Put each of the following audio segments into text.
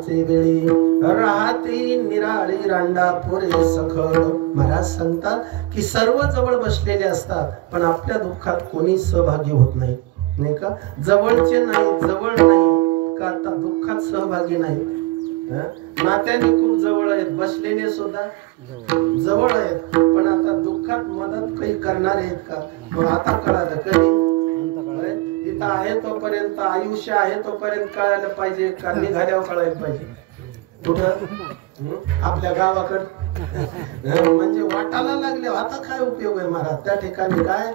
मरणाचे वेळी राहते निराळी रांडा पुरे सखड. महाराज सांगतात की सर्व जवळ बसलेले असतात पण आपल्या दुःखात कोणी सहभागी होत नाही, नाही का? जवळचे नाही, जवळ नाही का आता दुःखात सहभागी नाही. नात्याने खूप जवळ आहेत, बसलेले सुद्धा जवळ आहेत पण आता दुःखात मदत काही करणार आहेत का? मग आता कळालं. कधी? इथं आहे तोपर्यंत, आयुष्य आहे तोपर्यंत कळायला पाहिजे का निघाल्यावर कळायला पाहिजे? कुठं? आपल्या गावाकडं म्हणजे वाटायला लागले आता काय उपयोग आहे महाराज? त्या ठिकाणी काय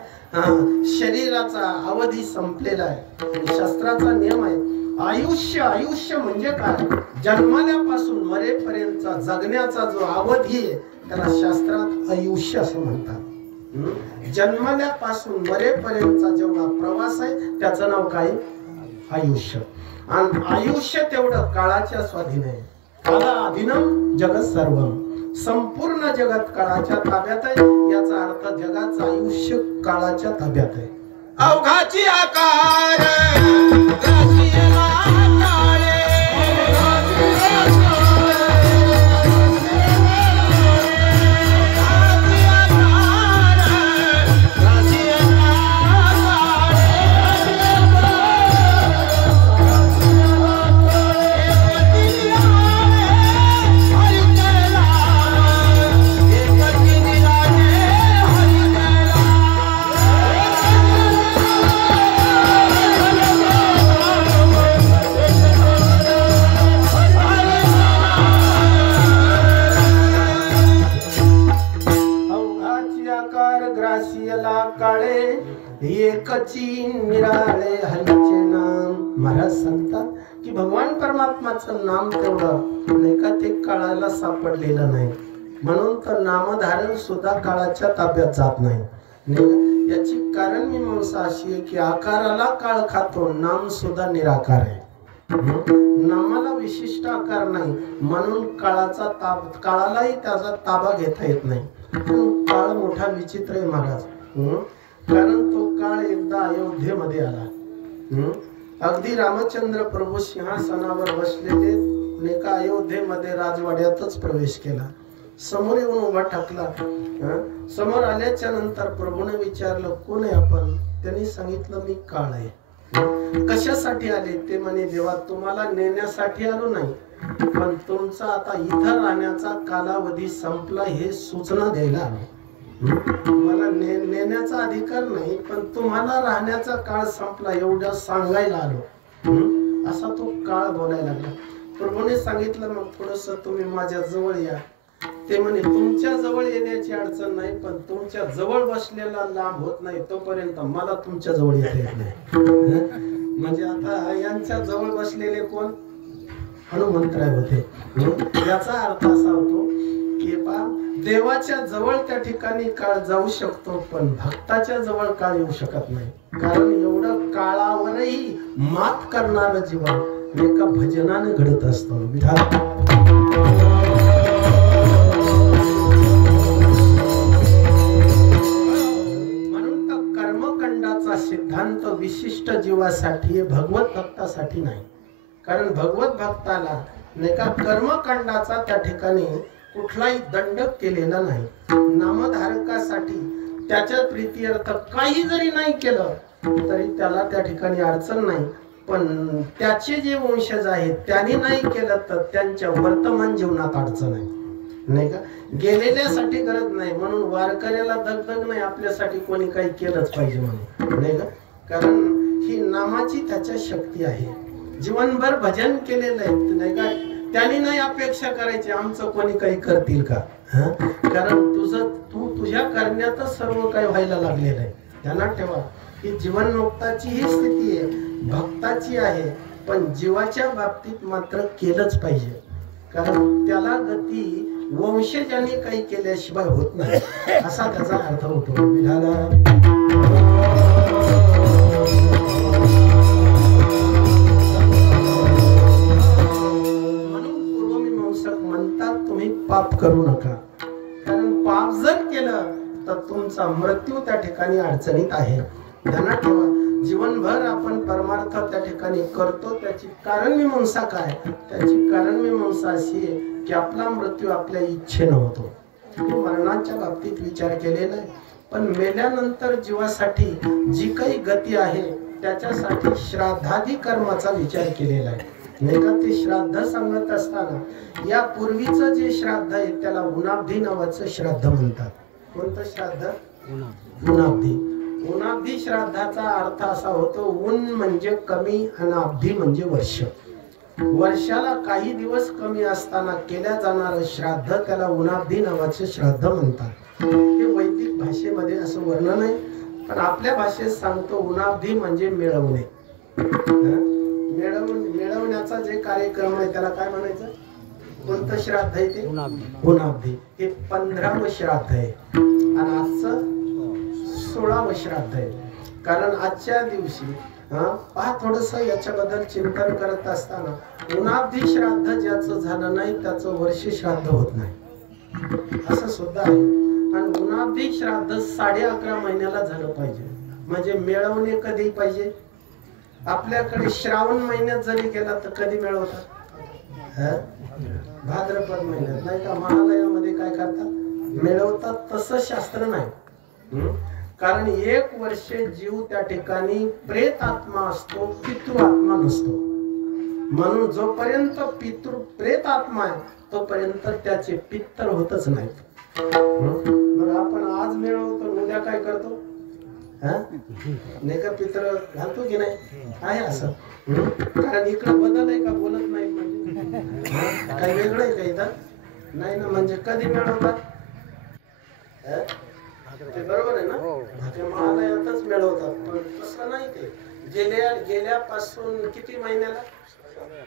शरीराचा अवधी संपलेला आहे. शास्त्राचा नियम आहे आयुष्य. आयुष्य म्हणजे काय? जन्मल्यापासून मरेपर्यंतचा जगण्याचा जो अवधी आहे त्याला शास्त्रात आयुष्य असं म्हणतात. जन्मल्यापासून मरेपर्यंतचा जेवढा प्रवास आहे त्याचं नाव काय? आयुष्य. आणि आयुष्य तेवढं काळाच्या स्वाधीन आहे. कालाधीनम जगत सर्वम. संपूर्ण जगत काळाच्या ताब्यात आहे. याचा अर्थ जगाचं आयुष्य काळाच्या ताब्यात आहे. अवघाची आकार एकची निराळे हरीचे नाम. महाराज सांगतात की भगवान परमात्माचं नाम तेवढं नाही का ते काळाला सापडलेलं नाही म्हणून तर नामधारण सुद्धा काळाच्या ताब्यात जात नाही. याची कारण मीमांसा अशी आहे की आकाराला काळ खातो, नाम सुद्धा निराकार आहे. नामाला विशिष्ट आकार नाही म्हणून काळालाही त्याचा ताबा घेता येत नाही. काळ मोठा विचित्र आहे महाराज. कारण तो काळ एकदा अयोध्येमध्ये आला. अगदी रामचंद्र प्रभू सिंहासनावर बसलेले नेका अयोध्येमध्ये राजवाड्यातच प्रवेश केला. समोर येऊन उभा टाकला. समोर आल्याच्या नंतर प्रभूने विचारलं कोण आहे आपण? त्यांनी सांगितलं मी काळ आहे. कशासाठी आले? ते म्हणे देवा तुम्हाला नेण्यासाठी आलो नाही पण तुमचा आता इथं राहण्याचा कालावधी संपला हे सूचना द्यायला आलो. मला नेण्याचा अधिकार नाही पण तुम्हाला राहण्याचा काळ संपला एवढं सांगायला आलो. असा तो काळ बोलायला लागला. प्रभूने सांगितलं मग थोडस तुम्ही माझ्या जवळ या. ते म्हणे तुमच्या जवळ येण्याची अडचण नाही पण तुमच्या जवळ बसलेला लांब होत नाही तोपर्यंत मला तुमच्या जवळ येता येत नाही. म्हणजे आता यांच्या जवळ बसलेले कोण? हनुमंतराय होते. याचा अर्थ असा होतो की देवाच्या जवळ त्या ठिकाणी काळ जाऊ शकतो पण भक्ताच्या जवळ काळ येऊ शकत नाही. कारण एवढं काळावरही मात करणारं जीवन एका भजनाने घडत असतं. म्हणून तर कर्मकांडाचा सिद्धांत विशिष्ट जीवासाठी भगवत भक्तासाठी नाही. कारण भगवत भक्ताला नाही का कर्मकांडाचा त्या ठिकाणी कुठलाही दंड केलेला नाही. नामधारकासाठी त्याच्या प्रीत्यर्थ काही जरी नाही केलं तरी त्याला त्या ठिकाणी अडचण नाही पण त्याचे जे वंशज आहेत त्यांनी नाही केलं तर त्यांच्या वर्तमान जीवनात अडचण आहे. नाही का? गेलेल्यासाठी गरज नाही म्हणून वारकऱ्याला दगदग नाही आपल्यासाठी कोणी काही केलंच पाहिजे म्हणून. नाही का? कारण ही नामाची त्याच्या शक्ती आहे. जीवनभर भजन केलेलं आहे नाही का? त्यांनी नाही अपेक्षा करायची आमचं कोणी काही करतील का? कारण तू तुझ्या करण्यातच सर्व काही व्हायला लागलेलं आहे. ध्यानात ठेवा ही जीवनमुक्ताची ही स्थिती आहे, भक्ताची आहे पण जीवाच्या बाबतीत मात्र केलंच पाहिजे. कारण त्याला गती वंशजांनी काही केल्याशिवाय होत नाही असा त्याचा अर्थ होतो. पाप करू नका. कारण पाप जर केलं तर तुमचा मृत्यू त्या ठिकाणी अडचणीत आहे. ध्यानात ठेवा जीवनभर आपण परमार्थ त्या ठिकाणी करतो, त्याची कारण मीमांसा काय? त्याची कारण मीमांसा अशी आहे की आपला मृत्यू आपल्या इच्छेनं होतो. मरणाच्या बाबतीत विचार केलेला आहे, पण मेल्यानंतर जीवासाठी जी काही गती आहे त्याच्यासाठी श्राद्धादी कर्माचा विचार केलेला आहे. नाही का? ते श्राद्ध सांगत असताना या पूर्वीचं जे श्राद्ध आहे त्याला उनाब्धी नावाचं श्राद्ध म्हणतात. कोणतं श्राद्ध? उनाब्धी. उनाब्धी श्राद्धाचा अर्थ असा होतो, उन म्हणजे कमी आणि अब्धी म्हणजे वर्ष. वर्षाला काही दिवस कमी असताना केल्या जाणारं श्राद्ध त्याला उनाब्धी नावाचे श्राद्ध म्हणतात. हे वैदिक भाषेमध्ये असं वर्णन आहे, पण आपल्या भाषेत सांगतो उनाब्धी म्हणजे मिळवणे. मिळवण्याचा जे कार्यक्रम आहे त्याला काय म्हणायचं? कोणतं श्राद्ध आहे ते? उनाब्धी. हे 15वं श्राद्ध आहे आणि आजचं 16वं श्राद्ध आहे. कारण आजच्या दिवशी पहा थोडस याच्याबद्दल चिंतन करत असताना उनाब्धी श्राद्ध ज्याचं झालं नाही त्याचं वर्ष श्राद्ध होत नाही असं सुद्धा आहे. आणि उनाब्धी श्राद्ध 11.5 महिन्याला झालं पाहिजे. म्हणजे मिळवणे कधी पाहिजे? आपल्याकडे श्रावण महिन्यात जरी गेला तर कधी मिळवतात? भाद्रपद महिन्यात, नाही का? महालयामध्ये काय करतात? मिळवतात. तसं शास्त्र नाही. कारण 1 वर्ष जीव त्या ठिकाणी प्रेत आत्मा असतो, पितृ आत्मा नसतो. म्हणून जोपर्यंत प्रेत आत्मा आहे तोपर्यंत त्याचे पित्तर होतच नाहीत. मग आपण आज मिळवतो, उद्या काय करतो? नेका पित्र घालतो की नाही? आहे असं. कारण इकडं बदल आहे का? बोलत नाही म्हणजे काही वेगळं आहे का इथं? नाही ना. म्हणजे कधी मिळवतात? ते बरोबर आहे ना? ते महालयातच मिळवतात. पण तसं नाही. ते गेल्यापासून किती महिन्याला?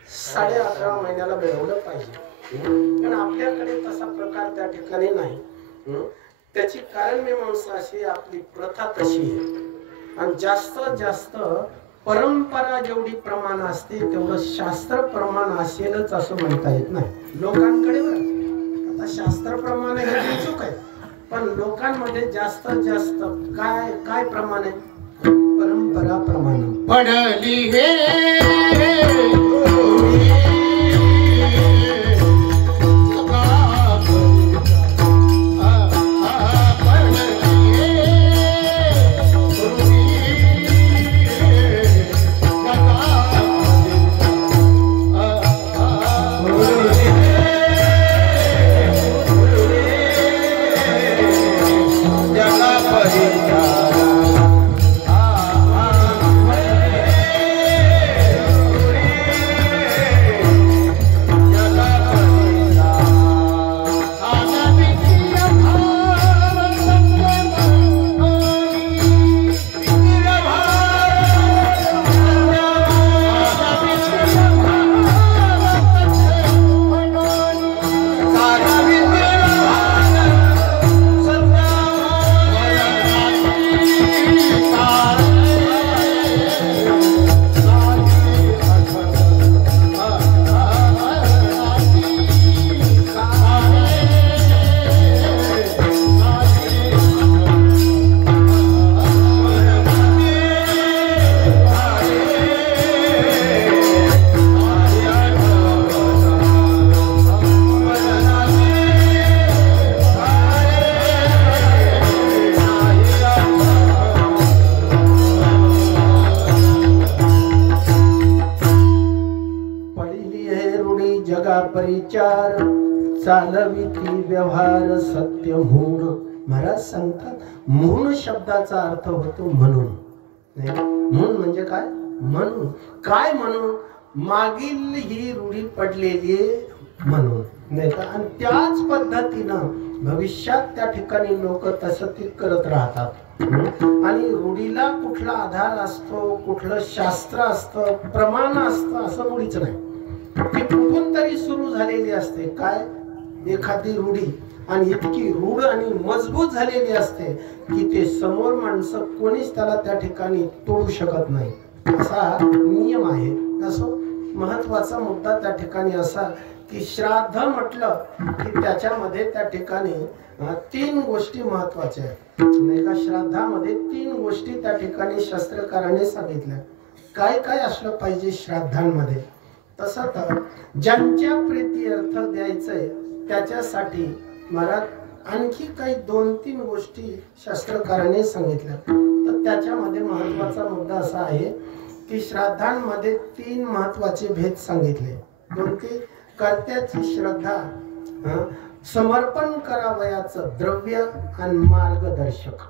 11.5 महिन्याला मिळवलं पाहिजे. पण आपल्याकडे तसा प्रकार त्या ठिकाणी नाही. त्याची कारण मीमांसा अशी, आपली प्रथा तशी आहे. आणि जास्तीत जास्त परंपरा जेवढी प्रमाण असते तेवढं शास्त्र प्रमाण असेलच असं म्हणता येत नाही लोकांकडे. आता शास्त्र प्रमाण हे चूक आहे, पण लोकांमध्ये जास्तीत जास्त काय प्रमाण आहे? परंपरा प्रमाण. पडली हे परिचार चालविती व्यवहार सत्य म्हणून. महाराज सांगतात म्हणून शब्दाचा अर्थ होतो म्हणून. म्हणून म्हणजे काय? म्हणून. काय म्हणून? मागील ही रूढी पडलेली म्हणून, नाही का? आणि त्याच पद्धतीनं भविष्यात त्या ठिकाणी लोक तसं ते करत राहतात. आणि रूढीला कुठला आधार असतो, कुठलं शास्त्र असतं, प्रमाण असतं असं मुळीच नाही. ती कुठून तरी सुरू झालेली असते. काय? एखादी रूढी, आणि इतकी रूढ आणि मजबूत झालेली असते की ते समोर माणसं कोणीच त्याला त्या ठिकाणी तोडू शकत नाही. असा नियम आहे. असो महत्वाचा मुद्दा त्या ठिकाणी असा की श्राद्ध म्हटलं की त्याच्यामध्ये त्या ठिकाणी 3 गोष्टी महत्वाच्या आहेत नाही का. श्राद्धामध्ये 3 गोष्टी त्या ठिकाणी शास्त्रकाराने सांगितल्या. काय काय असलं पाहिजे श्राद्धांमध्ये. तसं तर ज्यांच्या प्रीत्यर्थ द्यायचंय त्याच्यासाठी मला आणखी काही 2-3 गोष्टी शास्त्रकाराने सांगितल्या. तर त्याच्यामध्ये महत्वाचा मुद्दा असा आहे की श्राद्धांमध्ये 3 महत्वाचे भेद सांगितले. कोणते? कर्त्याची श्रद्धा, समर्पण करावयाचं द्रव्य आणि मार्गदर्शक,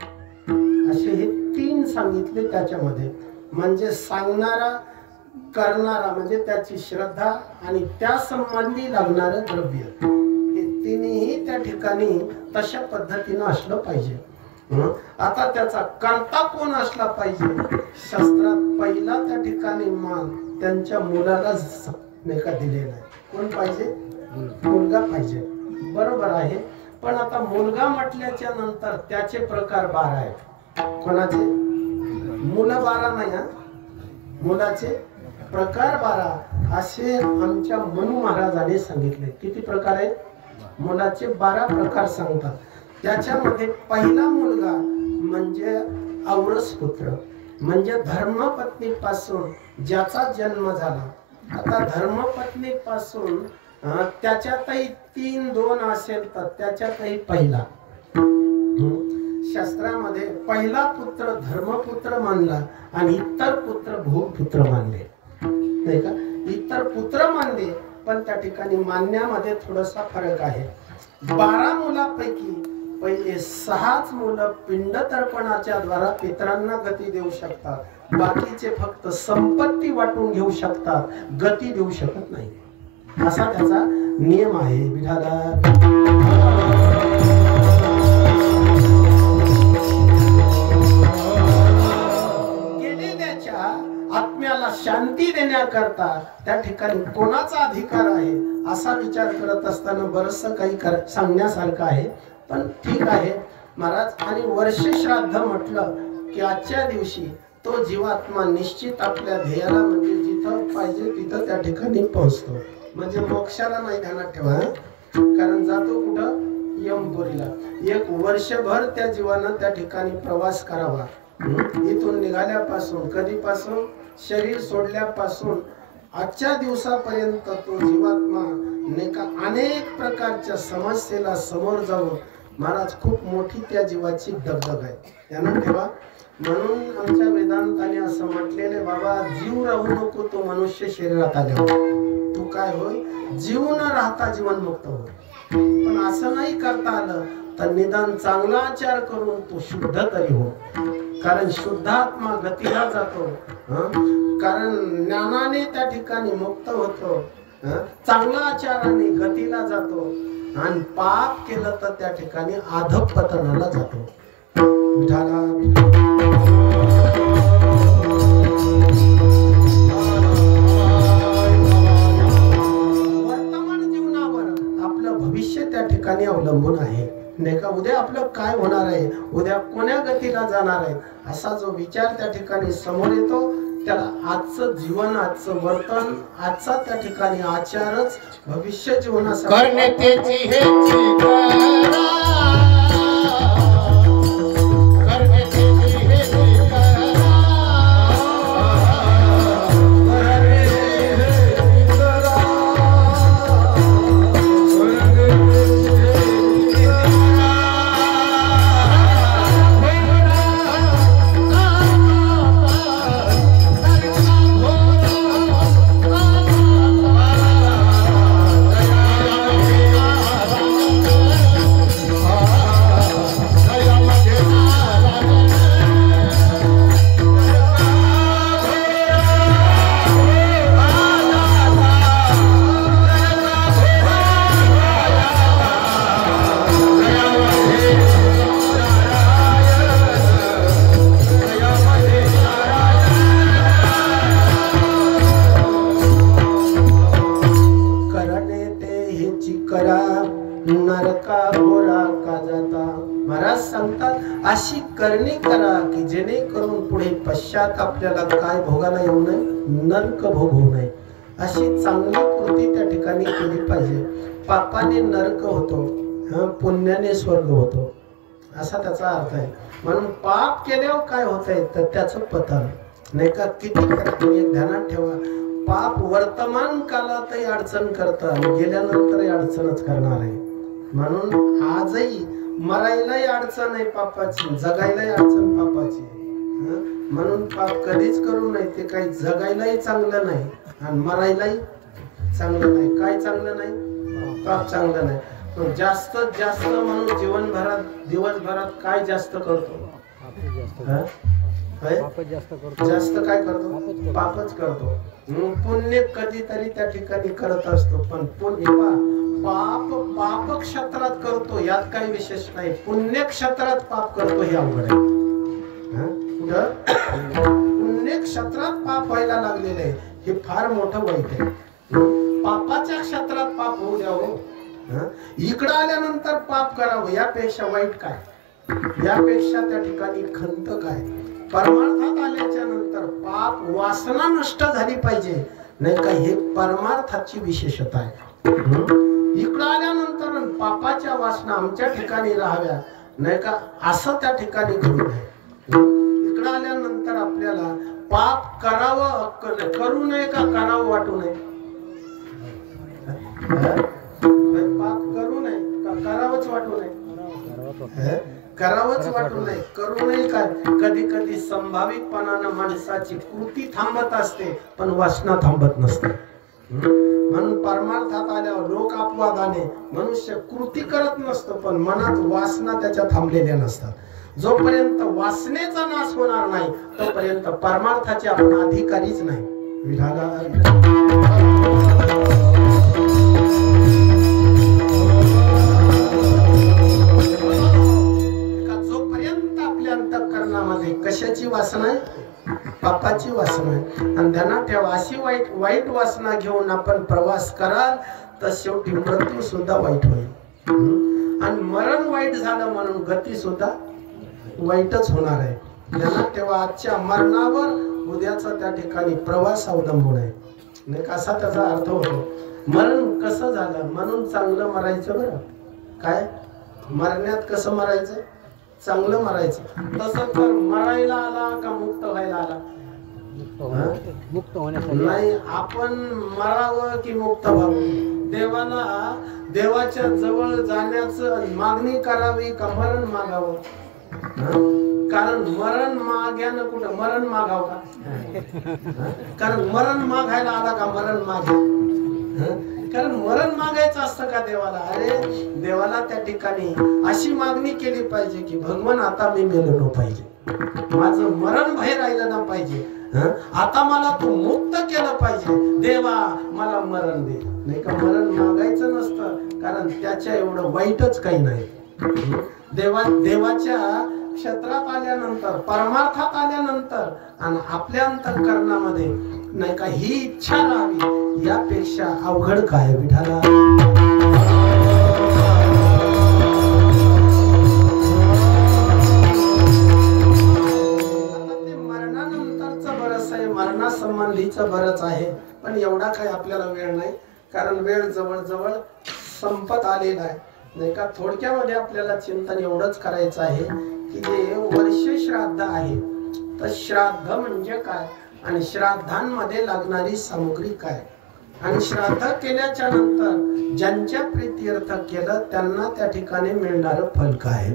असे हे 3 सांगितले त्याच्यामध्ये. म्हणजे सांगणारा, करणारा म्हणजे त्याची श्रद्धा आणि त्या संबंधी लागणारं द्रव्य, हे तिन्ही त्या ठिकाणी तशा पद्धतीनं असलं पाहिजे. आता त्याचा कर्ता कोण असला पाहिजे. शास्त्रात पहिला त्या ठिकाणी मान त्यांच्या मुलाला नाही का दिलेला आहे. कोण पाहिजे? मुलगा पाहिजे. बरोबर आहे. पण आता मुलगा म्हटल्याच्या नंतर त्याचे प्रकार 12 आहेत. कोणाचे? मुलं 12 नाही हा, मुलाचे प्रकार 12 असे आमच्या मनु महाराजांनी सांगितले. किती प्रकार आहेत? मुलाचे 12 प्रकार सांगतात. त्याच्यामध्ये पहिला मुलगा म्हणजे औरस पुत्र, म्हणजे धर्मपत्नी पासून ज्याचा जन्म झाला. आता धर्मपत्नी पासून त्याच्यातही 3-2 असेल तर त्याच्यातही पहिला. शास्त्रामध्ये पहिला पुत्र धर्मपुत्र मानला आणि इतर पुत्र भूपुत्र मानले नाही का. इतर पुत्र मानले पण त्या ठिकाणी मानण्यामध्ये थोडासा फरक आहे. 12 मुलापैकी पहिले 6च मुलं पिंड तर्पणाच्या द्वारा पितरांना गती देऊ शकतात. बाकीचे फक्त संपत्ती वाटून घेऊ शकतात, गती देऊ शकत नाही. असा त्याचा नियम आहे. विठाला गेलेल्याच्या आत्म्याला शांती देण्याकरता त्या ठिकाणी कोणाचा अधिकार आहे असा विचार करत असताना बरचसं काही सांगण्यासारखं आहे. पण ठीक आहे महाराज. आणि वर्ष श्राद्ध म्हटलं की आजच्या दिवशी तो जीवात्मा निश्चित आपल्या ध्येयाला म्हणजे जिथं पाहिजे तिथं त्या ठिकाणी पोहोचतो. म्हणजे मोक्षाला नाही ध्यानात ठेवा, कारण जातो कुठं? यमपुरीला. 1 वर्षभर त्या जीवानं त्या ठिकाणी प्रवास करावा. इथून निघाल्यापासून, कधीपासून? शरीर सोडल्यापासून आजच्या दिवसापर्यंत तो जीवात्मा अनेक प्रकारच्या समस्येला समोर जाऊन महाराज खूप मोठी त्या जीवाची दगदग आहे. ध्यानात ठेवा. म्हणून आमच्या वेदांताने असं म्हटलेले, बाबा जीव राहू नको तो मनुष्य शरीरात आल्यावर. तू काय होय? जीव न राहता जीवनमुक्त होय. पण असं नाही करता आलं तर निदान चांगला आचार करून तो शुद्ध तरी हो. कारण शुद्धात्मा गतीला जातो. कारण ज्ञानाने त्या ठिकाणी मुक्त होतो. चांगला आचाराने गतीला जातो आणि पाप केलं तर त्या ठिकाणी अधःपतनाला जातो. वर्तमान जीवनावर आपलं भविष्य त्या ठिकाणी अवलंबून आहे नाही का. उद्या आपलं काय होणार आहे, उद्या कोण्या गतीला जाणार आहे, असा जो विचार त्या ठिकाणी समोर येतो त्याला आजचं जीवन, आजचं वर्तन, आजचा त्या ठिकाणी आचारच भविष्य जीवनासाठी अशी करणी करा की जेणेकरून पुढे पश्चात आपल्याला काय भोगायला येऊ नये, नरक भोग होऊ नये. अशी चांगली कृती त्या ठिकाणी केली पाहिजे. पापाने नरक होतो, पुण्याने स्वर्ग होतो, असा त्याचा अर्थ आहे. म्हणून पाप केल्यावर काय होतंय तर त्याचं पतन नाही का. किती एक ध्यानात ठेवा, पाप वर्तमान काळातही अडचण करतं आणि गेल्यानंतरही अडचणच करणार आहे. म्हणून आजही मरायलाही अडचण आहे पापाची, जगायलाही अडचण पापाची. म्हणून पाप कधीच करू नये. ते काही जगायलाही चांगलं नाही आणि मरायलाही चांगलं नाही. काय चांगलं नाही? पाप चांगलं नाही. जास्तीत जास्त म्हणून दिवसभरात काय जास्त करतो? जास्त काय करतो? पापच करतो. पुण्य कधीतरी त्या ठिकाणी करत असतो, पण पुण्य पाप क्षेत्रात करतो यात काही विशेष नाही. पुण्य क्षेत्रात पाप करतो हे अवघड आहे. पुण्य क्षेत्रात पाप व्हायला लागलेलं आहे हे फार मोठं वाईट आहे. पापाच्या क्षेत्रात पाप होऊ द्यावं, इकडं आल्यानंतर पाप करावं यापेक्षा वाईट काय? यापेक्षा त्या ठिकाणी खंत काय? परमार्थात आल्याच्या नंतर पाप वासना नष्ट झाली पाहिजे, नाही का? हे परमार्थाची विशेषता आहे. इकडं आल्यानंतर पापाच्या वासना आमच्या ठिकाणी राहाव्या, नाही का? असं त्या ठिकाणी घडू नये. इकडं आल्यानंतर आपल्याला पाप करावं करू नये का करावं वाटू नये? पाप करू नये का करावंच वाटू नये? करावंच वाटू नये. करू नये काय? कधी कधी संभावितपणानं माणसाची कृती थांबत असते पण वासना थांबत नसते. म्हणून परमार्थात आल्यावर लोक अपवादाने मनुष्य कृती करत नसतो, पण मनात वासना त्याच्या थांबलेल्या नसतात. जोपर्यंत वासनेचा नाश होणार नाही तोपर्यंत परमार्थाचे आपण अधिकारीच नाही. जोपर्यंत आपल्या अंतःकरणामध्ये कशाची वासना आहे? पापाची वासना आहे. आणि ध्यानात ठेवा, अशी वाईट वासना घेऊन आपण प्रवास कराल तर शेवटी मृत्यू सुद्धा वाईट होईल आणि मरण वाईट झालं म्हणून गती सुद्धा वाईटच होणार आहे. ध्यानात ठेवा, आजच्या मरणावर उद्याचा त्या ठिकाणी प्रवास अवलंबून आहे. नाही का? असा त्याचा अर्थ होतो. मरण कसं झालं म्हणून चांगलं मरायचं. बरं काय? मरण्यात कसं मरायचं? चांगलं मरायचं. तसं तर मरायला आला का मुक्त व्हायला आला? मुक्त होण्यासाठी नाही, आपण मरावं की मुक्त व्हावं? देवाच्या जवळ जाण्याचं मागणी करावी का मरण मागावं? कारण मरण माग्यानं कुठं मरण मागाव का? कारण मरण मागायला आला का मरण मागा? कारण मरण मागायचं असतं का देवाला? अरे देवाला त्या ठिकाणी अशी मागणी केली पाहिजे की भगवान आता मी मेलो न पाहिजे, माझं मरण भय राहिलं ना पाहिजे, आता मला तू मुक्त केलं पाहिजे, देवा मला मरण दे. नाही का? मरण मागायचं नसतं, कारण त्याच्या एवढं वाईटच काही नाही. देवाच्या क्षेत्रात आल्यानंतर, परमार्थात आल्यानंतर आणि आपल्या अंतःकरणामध्ये नाही का ही इच्छा राहावी, यापेक्षा अवघड काय विठाला? आता ते मरणानंतरचं बरंच आहे, मरणासंबंधीचं बरंच आहे, पण एवढा काही आपल्याला वेळ नाही, कारण वेळ जवळ संपत आलेला आहे. नाही का? थोडक्यामध्ये आपल्याला चिंतन एवढंच करायचं आहे की जे वर्ष श्राद्ध आहे तर श्राद्ध म्हणजे काय आणि श्राद्धांमध्ये लागणारी सामुग्री काय, आणि श्राद्ध केल्याच्या नंतर ज्यांच्या प्रीत्यर्थ केलं त्यांना त्या ठिकाणी मिळणारं फल काय.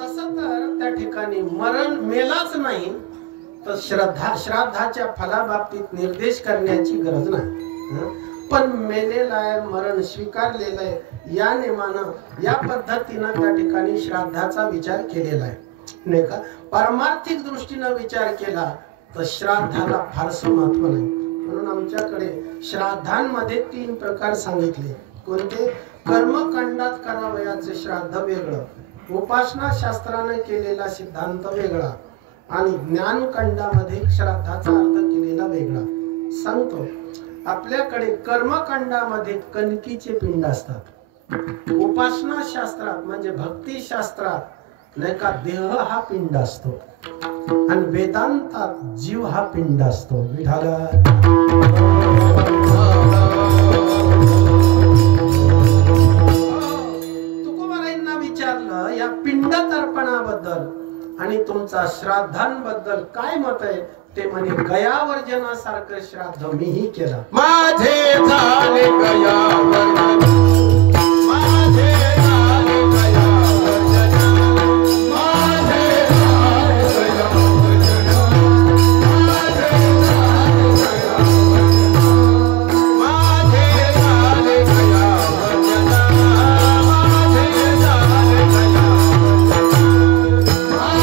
तसं तर त्या ठिकाणी मरण मेलाच नाही तर श्राद्धाच्या फलाबाबतीत निर्देश करण्याची गरज नाही, पण मेलेलं आहे, मरण स्वीकारलेलं आहे, या नेमानं या पद्धतीनं त्या ठिकाणी श्राद्धाचा विचार केलेला आहे. नाही का? पारमार्थिक दृष्टीनं विचार केला तर श्राद्धाला फारसं महत्व नाही. म्हणून आमच्याकडे श्राद्धांमध्ये 3 प्रकार सांगितले. कोणते? कर्मकांडात करावयाचे श्राद्ध वेगळं, उपासना शास्त्राने केलेला सिद्धांत वेगळा आणि ज्ञानकांडामध्ये श्राद्धाचा अर्थ केलेला वेगळा. सांगतो, आपल्याकडे कर्मकांडामध्ये कणकीचे पिंड असतात, उपासना शास्त्रात म्हणजे भक्ती शास्त्रात नाही का देह हा पिंड असतो आणि वेदांतात जीव हा पिंड असतो. विठाला तुकोबारायांना विचारलं या पिंड तर्पणाबद्दल आणि तुमचा श्राद्धांबद्दल काय मत आहे. ते म्हणे गयावर्जनासारखं श्राद्ध मीही केलं. माझे झाले गयावर्जन, माझे झाले गयावर्जन, माझे झाले गयावर्जन, माझे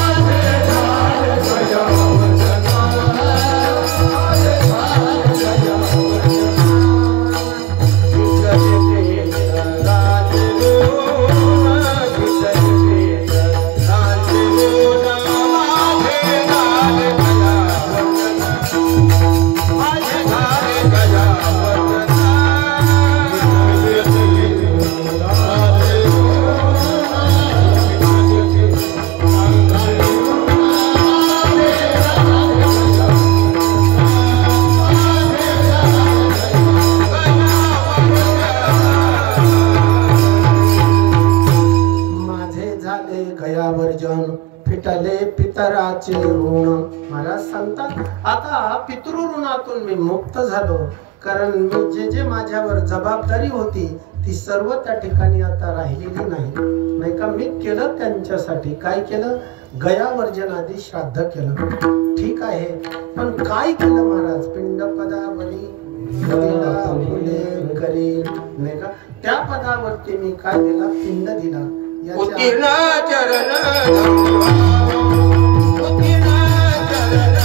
झाले गयावर्जन, माझे झाले फिटले पितराचे ऋण. महाराज सांगतात आता पितृऋणातून मी मुक्त झालो, कारण मी जे माझ्यावर जबाबदारी होती ती सर्व त्या ठिकाणी आता राहिलेली नाही का. मी केलं त्यांच्यासाठी. काय केलं. गयावर्जनादी श्राद्ध केलं. ठीक आहे, पण काय केलं महाराज. पिंड पदावरी करी नाही का, त्या पदावरती मी काय दिला. पिंड दिला. उत्तीर्ण चरण उत्तीर्ण चरण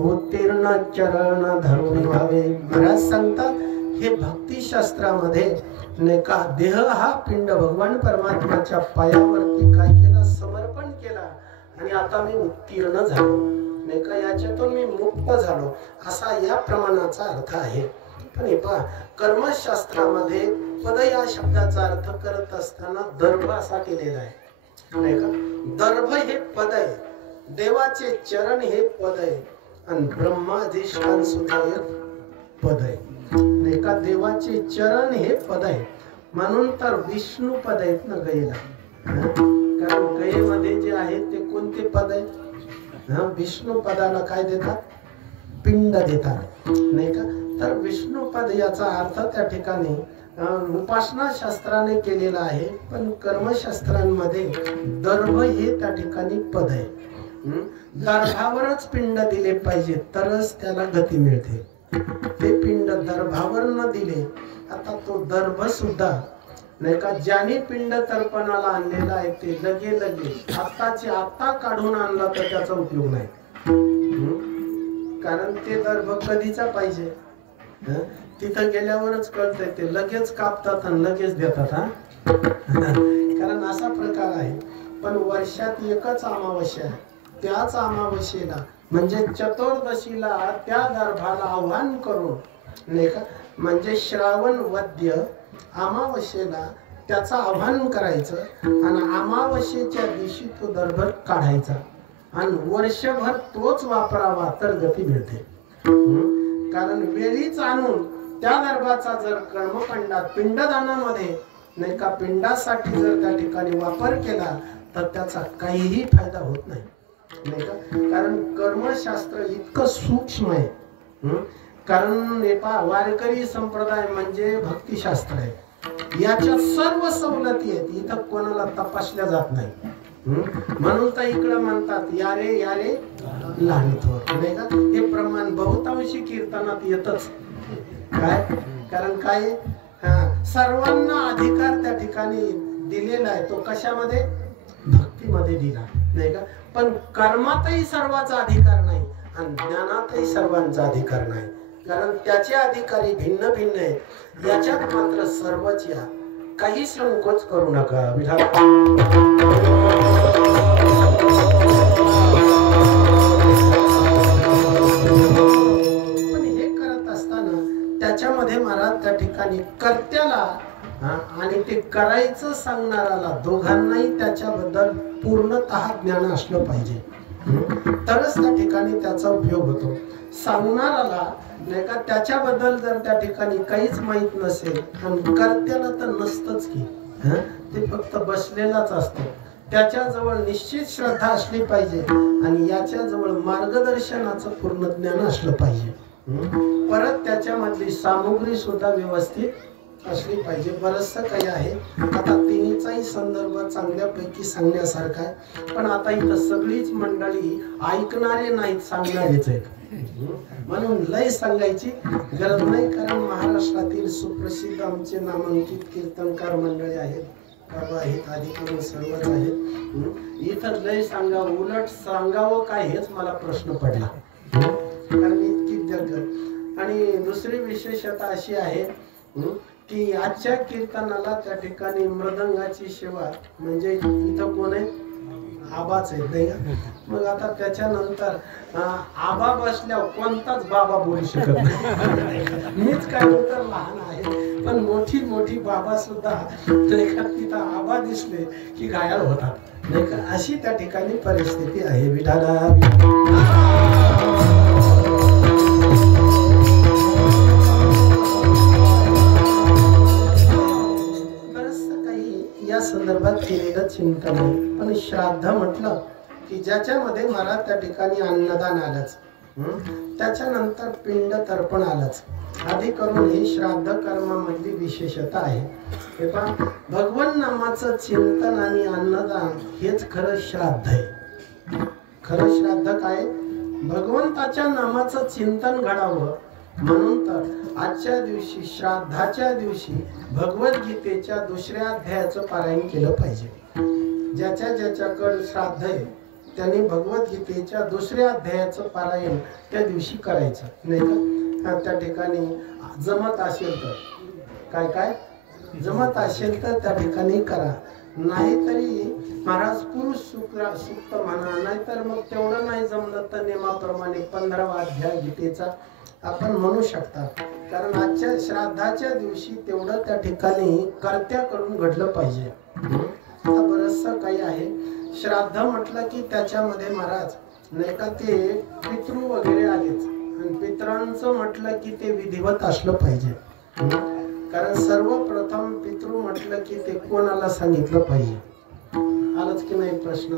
उत्तीर्ण चरण धरून व्हावे. महाराज सांगतात हे भक्ती शास्त्रामध्ये नाही का देह हा पिंड भगवान परमात्माच्या पायावरती काय केला. समर्पण केला आणि आता मी उत्तीर्ण झालो नाही का. याच्यातून मी मुक्त झालो असा या प्रमाणाचा अर्थ आहे. पण हे पहा कर्मशास्त्रामध्ये पद या शब्दाचा अर्थ करत असताना दर्भ असा केलेला आहे नाही का. दर्भ हे पद आहे, देवाचे चरण हे पद आहे आणि ब्रह्माधिष्ठान सुद्धा एक पद आहे नाही का. देवाचे चरण हे पद आहे म्हणून तर विष्णू पद आहेत ना गयेला. कारण गयेमध्ये जे आहेत ते कोणते पद आहे. विष्णू पदाला काय देतात. पिंड देतात नाही का. तर विष्णू पद याचा अर्थ त्या ठिकाणी उपासना शास्त्राने केलेला आहे, पण कर्मशास्त्रांमध्ये दर्भ हे त्या ठिकाणी पद आहे. दर्भावरच पिंड दिले पाहिजे तरच त्याला गती मिळते. ते पिंड दर्भावर न दिले, आता तो दर्भ सुद्धा नाही का ज्याने पिंड तर्पणाला आणलेला आहे ते लगे आत्ताचे आत्ता काढून आणला तर त्याचा उपयोग नाही. कारण ते दर्भ कधीचा पाहिजे. तिथं गेल्यावरच कळतंय. ते लगेच कापतात आणि लगेच देतात. कारण असा प्रकार आहे. पण वर्षात एकच अमावस्या आहे. त्याच अमावस्येला म्हणजे चतुर्दशीला त्या दर्भाला आव्हान करून नाही का, म्हणजे श्रावण वद्य अमावस्येला त्याचं आव्हान करायचं आणि अमावस्येच्या दिवशी तो दर्भ काढायचा आणि वर्षभर तोच वापरावा तर गती मिळते. कारण वेळीच आणून त्या दर्भाचा जर कर्मकांडात पिंडदानामध्ये नाही का पिंडासाठी जर त्या ठिकाणी वापर केला तर त्याचा काहीही फायदा होत नाही नाही का. कारण कर्मशास्त्र इतकं सूक्ष्म आहे. कारण वारकरी संप्रदाय म्हणजे भक्तिशास्त्र आहे. याच्या सर्व सवलती आहेत. इथं कोणाला तपासल्या जात नाही. म्हणून तर इकडं म्हणतात या रे लहान थोर, नाही का? हे प्रमाण बहुतांशी कीर्तनात येतच. काय कारण काय सर्वांना अधिकार त्या ठिकाणी दिलेला आहे. तो कशामध्ये? भक्तीमध्ये दिला, नाही का? पण कर्मातही सर्वांचा अधिकार नाही आणि ज्ञानातही सर्वांचा अधिकार नाही. कारण त्याचे अधिकारी भिन्न भिन्न आहेत. याच्यात मात्र सर्वच या. काही संकोच करू नका. पण हे करत असताना त्याच्यामध्ये महाराज त्या ठिकाणी कर्त्याला आणि ते करायचं सांगणाऱ्याला दोघांनाही त्याच्याबद्दल पूर्णतः ज्ञान असलं पाहिजे. तरच त्या ठिकाणी त्याचा उपयोग होतो. सांगणाऱ्याला नाही का त्याच्याबद्दल जर त्या ठिकाणी काहीच माहित नसेल आणि कर्त्याला तर नसतंच की, ते फक्त बसलेलाच असतो. त्याच्याजवळ निश्चित श्रद्धा असली पाहिजे आणि याच्याजवळ मार्गदर्शनाचं पूर्ण ज्ञान असलं पाहिजे. परत त्याच्यामधली सामुग्री सुद्धा व्यवस्थित असली पाहिजे. बरंचसं काही आहे. आता तिन्हीचाही संदर्भ चांगल्यापैकी सांगण्यासारखा आहे. पण आता इथं सगळीच मंडळी ऐकणारे नाहीत, सांगणारेच आहेत. म्हणून लय सांगायची गरज नाही. कारण महाराष्ट्रातील सुप्रसिद्ध आमचे नामांकित कीर्तनकार मंडळी आहेत, बाबा आहेत, आधी करून सर्वच आहेत. इथं लय सांगावं, उलट सांगावं काय हेच मला प्रश्न पडला. कारण इतकी जगत. आणि दुसरी विशेषता अशी आहे की आजच्या कीर्तनाला त्या ठिकाणी मृदंगाची सेवा म्हणजे इथं कोण आहे? आबाच आहे, नाही का? मग आता त्याच्यानंतर आबा बसल्यावर कोणताच बाबा बोलू शकत नाही. मीच काय तर लहान आहे, पण मोठी मोठी बाबा सुद्धा तिथं आबा दिसले की घायल होतात, नाही का? अशी त्या ठिकाणी परिस्थिती आहे. विठाला या संदर्भात केलेलं चिंतन आहे. पण श्राद्ध म्हटलं की ज्याच्यामध्ये मला त्या ठिकाणी अन्नदान आलंच, त्याच्यानंतर पिंड तर्पण आलंच. आधी करून ही श्राद्ध कर्मामधली विशेषता आहे. हे पहा, भगवान नामाचं चिंतन आणि अन्नदान हेच खरं श्राद्ध आहे. खरं श्राद्ध काय? भगवंताच्या नामाचं चिंतन घडावं म्हणून तर आजच्या दिवशी श्राद्धाच्या दिवशी भगवद्गीतेच्या 2ऱ्या अध्यायाचं पारायण केलं पाहिजे. ज्याच्याकडे श्राद्ध आहे त्यांनी भगवद्गीतेच्या 2ऱ्या अध्यायाचं पारायण त्या दिवशी करायचं, नाही का? त्या ठिकाणी जमत असेल तर काय जमत असेल तर त्या ठिकाणी करा. नाहीतरी महाराज पुरुष सूक्त म्हणा, नाहीतर मग तेवढं नाही जमलं तर नेमाप्रमाणे 15वा अध्याय गीतेचा आपण म्हणू शकता. कारण आजच्या श्राद्धाच्या दिवशी तेवढं त्या ठिकाणी कर्त्याकडून घडलं पाहिजे. आता बरंचसं काही आहे. श्राद्ध म्हटलं की त्याच्यामध्ये महाराज नाही का ते पितृ वगैरे आलेच, आणि पितरांचं म्हटलं की ते विधिवत असलं पाहिजे. कारण सर्वप्रथम पितृ म्हटलं की ते कोणाला सांगितलं पाहिजे? आलंच की नाही प्रश्न?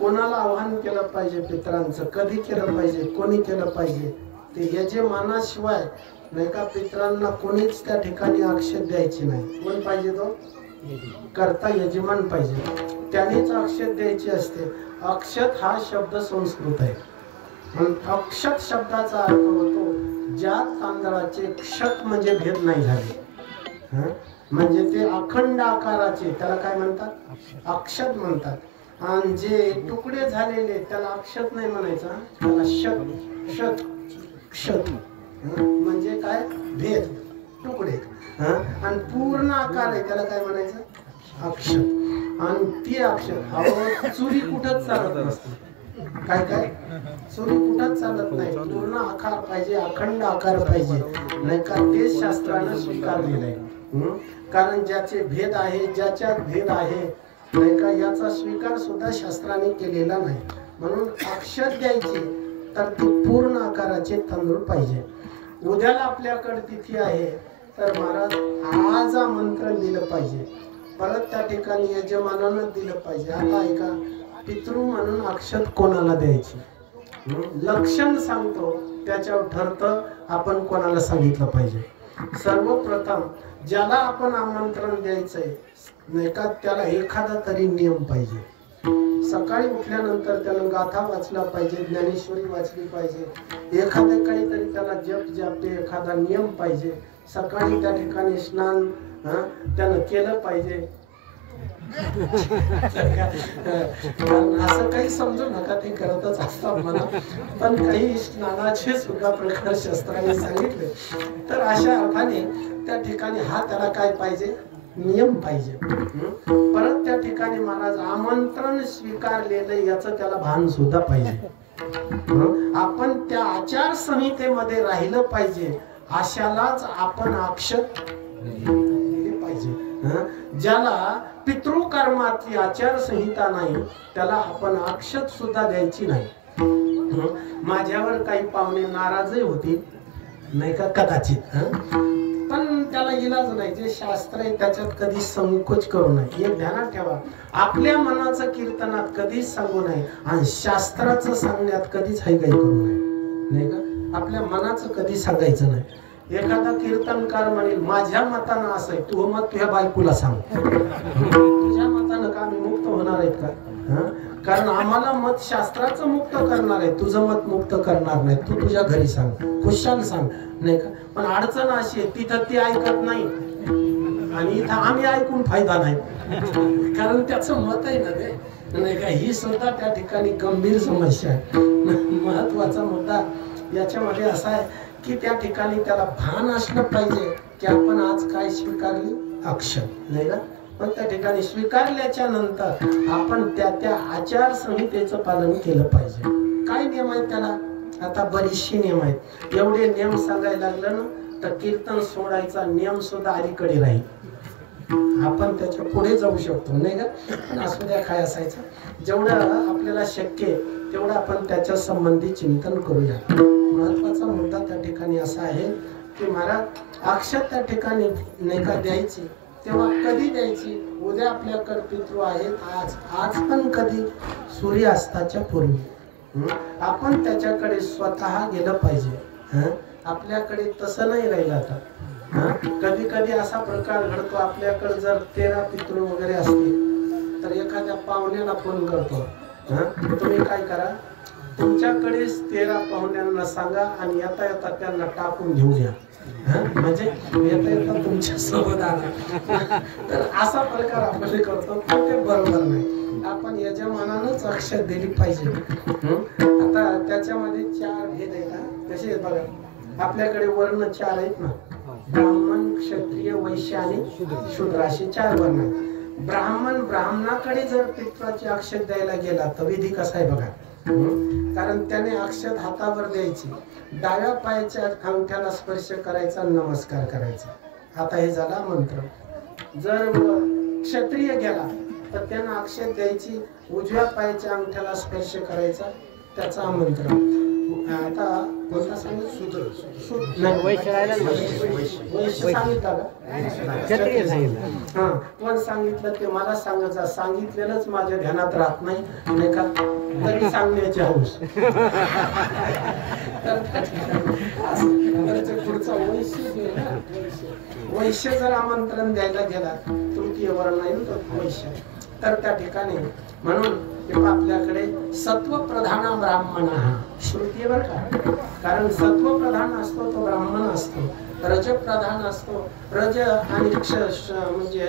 कोणाला आवाहन केलं पाहिजे? पितरांचं कधी केलं पाहिजे? कोणी केलं पाहिजे? ते यजमानाशिवाय नाही का पितरांना कोणीच त्या ठिकाणी अक्षत द्यायची नाही. कोण पाहिजे? तो करता यजमान पाहिजे, त्यानेच अक्षत द्यायची असते. अक्षत हा शब्द संस्कृत आहे. अक्षत शब्दाचा अर्थ होतो ज्या तांदळाचे क्षत म्हणजे भेद नाही झाले, म्हणजे ते अखंड आकाराचे, त्याला काय म्हणतात? अक्षत म्हणतात. आणि जे तुकडे झालेले त्याला अक्षत नाही म्हणायचा, त्याला शत क्षत म्हणजे काय? भेद, तुकडे. आणि पूर्ण आकार आहे त्याला काय म्हणायचं? अक्षत. आणि ती अक्षत चुरी कुठंच चालत नसते. काय चोरी कुठंच चालत नाही. पूर्ण आकार पाहिजे, अखंड आकार पाहिजे, नाही का? ते शास्त्रानं स्वीकारलेलं आहे. कारण ज्याचे भेद आहे, ज्याच्यात भेद आहे, नाही का, याचा स्वीकार सुद्धा शास्त्राने केलेला नाही. म्हणून अक्षत द्यायची तर ती पूर्ण आकाराचे तांदूळ पाहिजे. उद्याला आपल्याकडे तिथी आहे तर महाराज आज आमंत्रण दिलं पाहिजे. परत त्या ठिकाणी यजमानानं दिलं पाहिजे. आता ऐका, पितृ म्हणून अक्षत कोणाला द्यायची? लक्षण सांगतो, त्याच्यावर ठरतं आपण कोणाला सांगितलं पाहिजे. सर्वप्रथम ज्याला आपण आमंत्रण द्यायचंय नाही का, त्याला एखादा तरी नियम पाहिजे. सकाळी उठल्यानंतर त्यानं गाथा वाचला पाहिजे, ज्ञानेश्वरी वाचली पाहिजे, एखाद्या काहीतरी त्याला जप जापे एखादा नियम पाहिजे. सकाळी त्या ठिकाणी स्नान त्यानं केलं पाहिजे. असं काही समजू नका, ते करतच असतात म्हणा, पण काही स्नानाचे सुद्धा प्रकार शास्त्राने सांगितले. तर अशा अर्थाने त्या ठिकाणी हा त्याला काय पाहिजे, नियम पाहिजे. परत त्या ठिकाणी महाराज आमंत्रण स्वीकारलेलं याचं त्याला भान सुद्धा पाहिजे. आपण त्या आचारसंहितेमध्ये राहिलं पाहिजे, अशालाच आपण अक्षत दिले पाहिजे. ज्याला पितृकर्माची आचारसंहिता नाही त्याला आपण अक्षत सुद्धा द्यायची नाही. माझ्यावर काही पाहुणे नाराजही होतील नाही का कदाचित, पण त्याला इलाज नाही. जे शास्त्र आहे त्याच्यात कधी संकोच करू नये. एक ध्यानात ठेवा, आपल्या मनाचं कीर्तनात कधीच सांगू नये आणि शास्त्राचं सांगण्यात कधीच हैगाई करू नये, नाही का. आपल्या मनाचं कधी सांगायचं नाही. एखादा कीर्तनकार म्हणेल माझ्या मतानं असं आहे, तू मत तुझ्या बायकोला सांग. तुझ्या मतानं का आम्ही मुक्त होणार आहेत का? कारण आम्हाला मत शास्त्राचं मुक्त करणार आहे, तुझं मत मुक्त करणार नाही. तू तुझ्या घरी सांग, खुशाल सांग, नाही का. पण अडचण अशी आहे, तिथं ती ऐकत नाही आणि इथं आम्ही ऐकून फायदा नाही, कारण त्याचं मत आहे ना ते, नाही का. ही सुद्धा त्या ठिकाणी गंभीर समस्या आहे. महत्वाचा मुद्दा याच्यामध्ये असा आहे की त्या ठिकाणी त्याला भान असलं पाहिजे की आपण आज काय स्वीकारली, अक्षर, नाही ना. पण त्या ठिकाणी स्वीकारल्याच्या नंतर आपण त्या आचारसंहितेचं पालन केलं पाहिजे. काय नियम आहेत त्याला? आता बरीचशी नियम आहेत. एवढे नियम सांगायला लागलं ना तर कीर्तन सोडायचा नियम सुद्धा अलीकडे राहील. आपण त्याच्या पुढे जाऊ शकतो, नाही का. पण असू द्या, काय असायचं, जेवढं आपल्याला शक्य आहे तेवढं आपण त्याच्या संबंधी चिंतन करूया. महत्वाचा मुद्दा त्या ठिकाणी असा आहे की महाराज अक्षत त्या ठिकाणी नाही का द्यायची, तेव्हा कधी द्यायची? उद्या आपल्याकडे पितृ आहेत, आज पण कधी सूर्यास्ताच्या पूर्वी आपण त्याच्याकडे स्वतः गेलं पाहिजे. आपल्याकडे तसं नाही राहिलं. आता कधी कधी असा प्रकार घडतो, आपल्याकडे जर 13 पितृ वगैरे असतील तर एखाद्या पाहुण्याला फोन करतो, तुम्ही काय करा, तुमच्याकडेच 13 पाहुण्यांना सांगा आणि येता येता त्यांना टाकून घेऊन या. म्हणजे येता येता तुमच्या सोबत आला. तर असा प्रकार आपण करतो, पण ते बरोबर नाही. आपण यजमानानंच अक्षत दिली पाहिजे. आता त्याच्यामध्ये 4 भेद आहेत. कसे आहेत बघा, आपल्याकडे वर्ण 4 आहेत ना, ब्राह्मण, क्षत्रिय, वैश्य आणि शूद्र, असे 4 वर्ण आहेत. ब्राह्मणाकडे जर पित्राची अक्षत द्यायला गेला तर विधी कसा आहे बघा. कारण त्याने अक्षत हातावर द्यायची, डाव्या पायाच्या अंगठ्याला स्पर्श करायचा, नमस्कार करायचा. आता हे झाला मंत्र. जर क्षत्रिय गेला तर त्यानं अक्षत द्यायची, उजव्या पायाच्या अंगठ्याला स्पर्श करायचा, त्याचा मंत्र. आता कोणता सांगितलं? वैश्य सांगितलं का? कोण सांगितलं ते मला सांगायचं. सांगितलेलंच माझ्या ध्यानात राहत नाही का, तरी सांगण्याची हौस. पुढचा वैश्य जर आमंत्रण द्यायला गेला, तृतीय वर्ण आहे तो वैश्य, तर त्या ठिकाणी म्हणून आपल्याकडे सत्व प्रधान ब्राह्मण श्रुती बर का. कारण सत्व प्रधान असतो तो ब्राह्मण असतो, रज प्रधान असतो रज आणि म्हणजे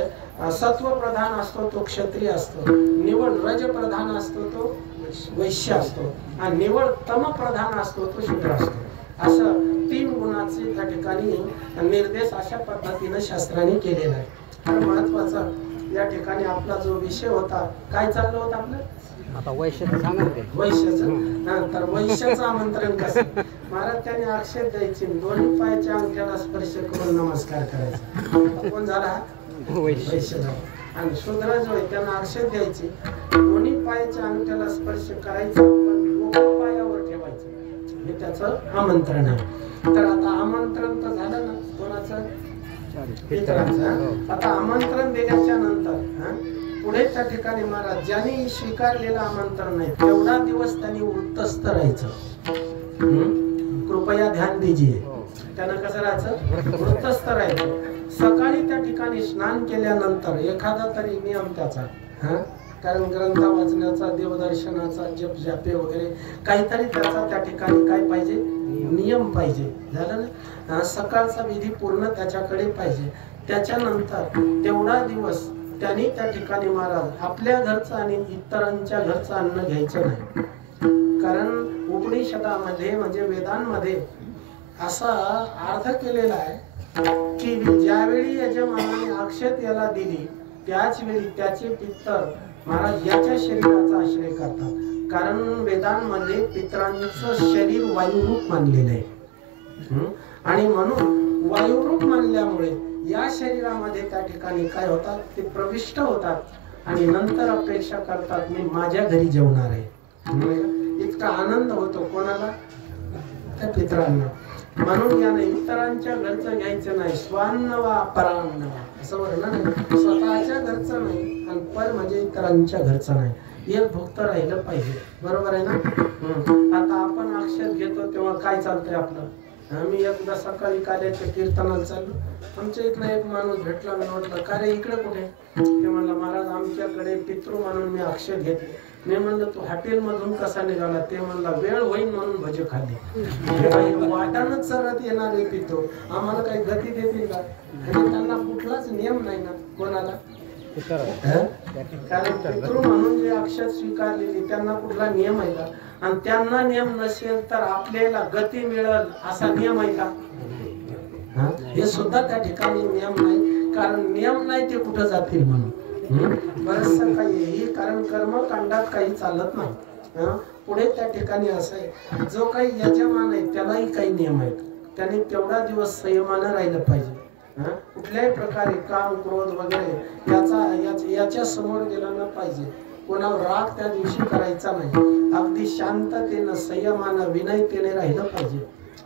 सत्व प्रधान असतो तो क्षत्रिय असतो, निवड रज प्रधान असतो तो वैश्य असतो आणि निवड तम प्रधान असतो तो शूद्र असतो. असं 3 गुणाचे त्या ठिकाणी निर्देश अशा पद्धतीने शास्त्राने केलेला आहे. तर महत्वाचा या ठिकाणी आपला जो विषय होता, काय चाललं होतं आपलं आता वैश्याचं सांगा ते. वैश्याचं. तर वैश्याचं आमंत्रण कसं? महाराज त्याने अक्षत द्यायची, दोन्ही पायाच्या अंगठ्याला स्पर्श करून नमस्कार करायचा. कोण झाला? वैश्य झाला. आणि शूद्र जो आहे त्यांना अक्षत द्यायची, दोन्ही पायाच्या अंगठ्याला स्पर्श करायचा, पण डोकं पायावर ठेवायचं. हे त्याचं आमंत्रण आहे. तर आता आमंत्रण तर झालं ना कोणाचं? पितरांचं. आता आमंत्रण दिल्याच्या नंतर पुढे त्या ठिकाणी महाराज ज्यांनी स्वीकारलेलं आमंत्रण आहे तेवढा दिवस त्यांनी वृत्तस्थ राहायचं. कृपया ध्यान दीजिए. त्यानं कसं राहायचं? वृत्तस्थ राहायचं. सकाळी त्या ठिकाणी स्नान केल्यानंतर एखादा तरी नियम त्याचा, कारण ग्रंथ वाचण्याचा, देवदर्शनाचा, जप जापे वगैरे काहीतरी त्याचा त्या ठिकाणी काय पाहिजे, नियम पाहिजे. झालं ना. सकाळचा विधी पूर्ण त्याच्याकडे पाहिजे. त्याच्यानंतर तेवढा दिवस त्यांनी त्या ठिकाणी महाराज आपल्या घरचं आणि इतरांच्या घरचं अन्न घ्यायचं नाही. कारण उपनिषदामध्ये म्हणजे वेदांमध्ये असा अर्थ केलेला आहे की ज्यावेळी यजमानाने अक्षत याला दिली त्याच वेळी त्याचे पितर महाराज याच्या शरीराचा आश्रय करतात. कारण वेदांमध्ये पितरांचं शरीर वायुरूप मानलेलं आहे. आणि म्हणून वायुरूप मानल्यामुळे या शरीरामध्ये त्या ठिकाणी काय होतात, ते प्रविष्ट होतात आणि नंतर अपेक्षा करतात मी माझ्या घरी जेवणार आहे. इतका आनंद होतो कोणाला, त्या पितरांना. म्हणून याने इतरांच्या घरचं घ्यायचं नाही. स्वान्न वा परान्न वा असं वर्णन आहे. स्वतःच्या घरचं नाही आणि पर म्हणजे इतरांच्या घरचं नाही. एक भक्त राहिलं पाहिजे. बरोबर आहे ना. आता आपण अक्षर घेतो तेव्हा काय चालतंय आपलं. आम्ही एकदा सकाळी कार्याच्या कीर्तनाला चाललो. आमच्या इथला एक माणूस भेटला. मी म्हटलं का रे इकडे कुठे. ते म्हणलं महाराज आमच्याकडे पितृ म्हणून मी अक्षर घेतले. मी म्हणलं तू हॉटेल मधून कसा निघाला. ते म्हणला वेळ होईल म्हणून भजे खाल्ले. वाटानच सरत येणारे पितो आम्हाला काही गती देतील का. म्हणजे त्यांना कुठलाच नियम नाही ना कोणाला. कारण पितृ म्हणून जे अक्षर स्वीकारलेली त्यांना कुठला नियम आहे का. आणि त्यांना नियम नसेल तर आपल्याला गती मिळेल असा नियम आहे का. हे सुद्धा त्या ठिकाणी नियम नाही. कारण नियम नाही ते कुठं जातील म्हणून. बरंच काही कारण कर्मकांडात काही चालत नाही. पुढे त्या ठिकाणी असं आहे जो काही यजमान आहे त्यालाही काही नियम आहेत. त्याने तेवढा दिवस संयमानं राहिलं पाहिजे. कुठल्याही प्रकारे काम क्रोध वगैरे याच्या समोर गेलं न पाहिजे. कोणावर राग त्या दिवशी करायचा नाही. अगदी शांततेनं संयमानं विनयतेने राहिलं पाहिजे.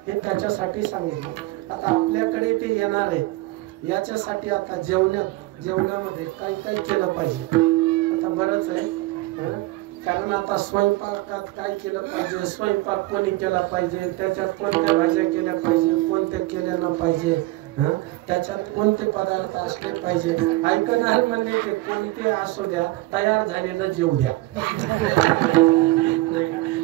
हे त्याच्यासाठी सांगितलं. आता आपल्याकडे ते येणार आहेत याच्यासाठी आता जेवणामध्ये काय काय केलं पाहिजे. आता बरंच आहे. कारण आता स्वयंपाकात काय केलं पाहिजे, स्वयंपाक कोणी केला पाहिजे, त्याच्यात कोणत्या भाज्या केल्या पाहिजे, कोणत्या केल्या न पाहिजे, त्याच्यात कोणते पदार्थ असले पाहिजे. ऐकणार म्हणले ते कोणते असू द्या तयार झालेलं जेवू द्या.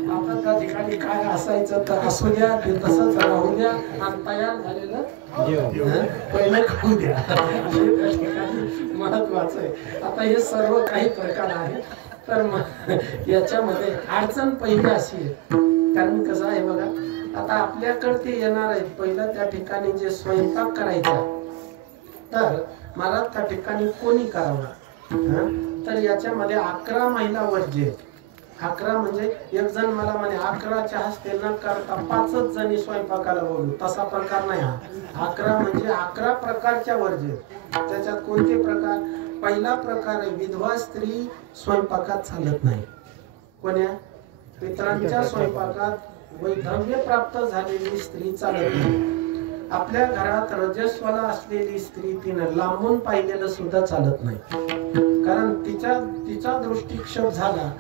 आता त्या ठिकाणी काय असायचं तर असू द्या ते तसंच राहू द्या आणि तयार झालेलं पहिलं खाऊ द्या. महत्वाचं आहे. आता हे सर्व काही प्रकार आहे. तर याच्यामध्ये अडचण पहिली अशी आहे. कारण कसं आहे बघा आता आपल्याकडे ते येणार आहेत. पहिलं त्या ठिकाणी जे स्वयंपाक करायचा तर मला त्या ठिकाणी कोणी करावा. तर याच्यामध्ये 11 महिला वर्ज्य. 11 म्हणजे एक जण मला म्हणे 11च्या हस्ते न करता 5च जणी स्वयंपाकाला बोलू. तसा प्रकार नाही हा. 11 म्हणजे 11 प्रकारच्या वर्ज्य. त्याच्यात कोणते प्रकार. पहिला प्रकार आहे विधवा स्त्री स्वयंपाकात चालत नाही. कोण्या पितरांच्या स्वयंपाकात वैधव्य प्राप्त झालेली स्त्री चालत नाही. आपल्या घरात रजस्वला असलेली स्त्री तिनं लांबून पाहिलेलं सुद्धा चालत नाही. कारण तिचा दृष्टिक्षेप झाला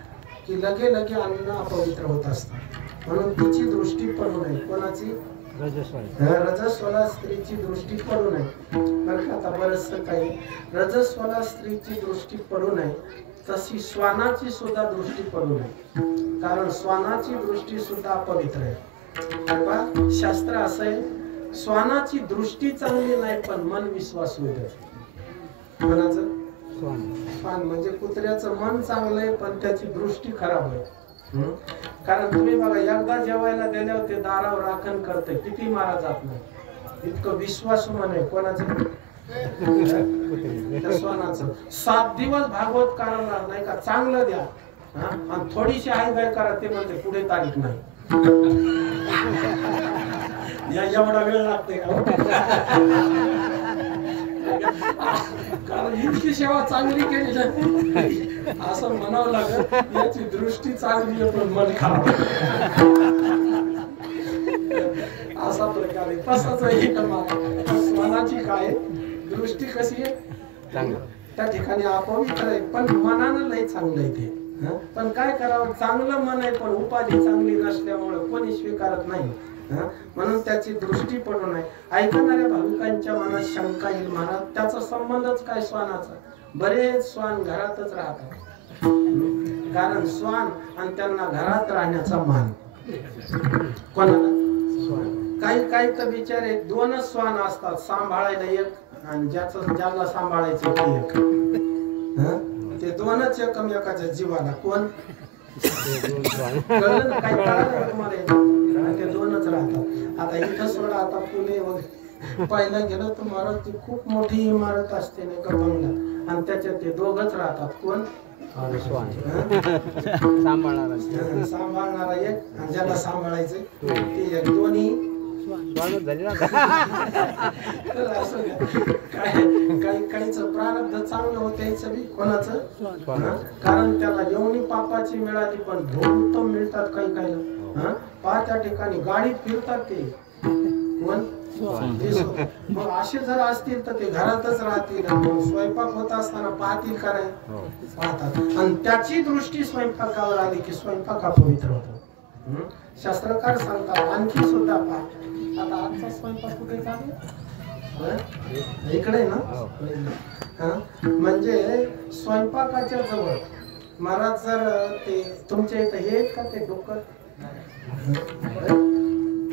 की लगे अन्न अपवित्र होत असतात. म्हणून तिची दृष्टी पडू नये. कोणाची रजस्वला स्त्रीची दृष्टी पडू नये. बरं आता बरंच काही रजस्वला स्त्रीची दृष्टी पडू नये. तशी श्वानाची सुद्धा दृष्टी पडू नये. कारण श्वानाची दृष्टी सुद्धा अपवित्र आहे. शास्त्र असं आहे श्वानाची दृष्टी चांगली नाही पण मन विश्वासू आहे. मनाचं श्वान म्हणजे कुत्र्याचं मन चांगलं आहे पण त्याची दृष्टी खराब आहे. कारण तुम्ही बघा एकदा जेवायला गेल्यावर ते दारावर राखण करते किती मारा जात नाही. इतकं विश्वासू मन आहे. कोणाचं श्वानाचं. 7 दिवस भागवत करणार नाही का चांगलं द्या आणि थोडीशी हाय गाय करा ते म्हणते पुढे तारीख नाही. एवढा वेळ लागते का. कारण इतकी सेवा चांगली केली ना असं म्हणावं लागत. याची दृष्टी चांगली आहे पण मन खराब. असा प्रकारे तसंच आहे. श्वानाची काय दृष्टी कशी आहे त्या ठिकाणी अपवित्र आहे पण मनानं लय चांगलं आहे ते. पण काय करावं चांगलं मन आहे पण उपाधी चांगली नसल्यामुळे कोणी स्वीकारत नाही. म्हणून त्याची दृष्टी पडू नये. ऐकणाऱ्या भाविकांच्या मनात शंका येईल महाराज त्याचा संबंधच काय श्वानाचा. बरेच श्वान घरातच राहतात, कारण श्वान आणि त्यांना घरात राहण्याचा मान. कोणाला? काही काही तर बिचारे दोनच श्वान असतात, सांभाळायला एक आणि ज्याला सांभाळायचं ते एक. ते दोनच एकमेकाच्या जीवाला. कोण? कळलं ना? काही कळलं का तुम्हाला? ते दोनच राहतात. आता इथं सोडा, आता पुणे वगैरे पाहिलं गेलं तर महाराज ती खूप मोठी इमारत असते नाही का, बंगला, आणि त्याच्यात ते दोघच राहतात. कोण? सांभाळणारा एक आणि ज्याला सांभाळायचं ते एक. दोन्ही काहीच प्रारब्ध चांगलं होतं याचं बी. कोणाचं? कारण त्याला येऊनी पापाची मिळाली, पण भोग उत्तम मिळतात काही काही. त्या ठिकाणी गाडीत फिरतात ते. कोण? मग असे जर असतील तर ते घरातच राहतील. स्वयंपाक होत असताना पाहतील का नाही? पाहतात. आणि त्याची दृष्टी स्वयंपाकावर आली की स्वयंपाक हा पवित्र होतो. शास्त्रकार सांगतात आणखी सुद्धा पहा. आता आजचा स्वयंपाक कुठे चालू? इकडे ना. म्हणजे स्वयंपाकाच्या जवळ महाराज जर ते तुमच्या इथं हे का ते डोकर?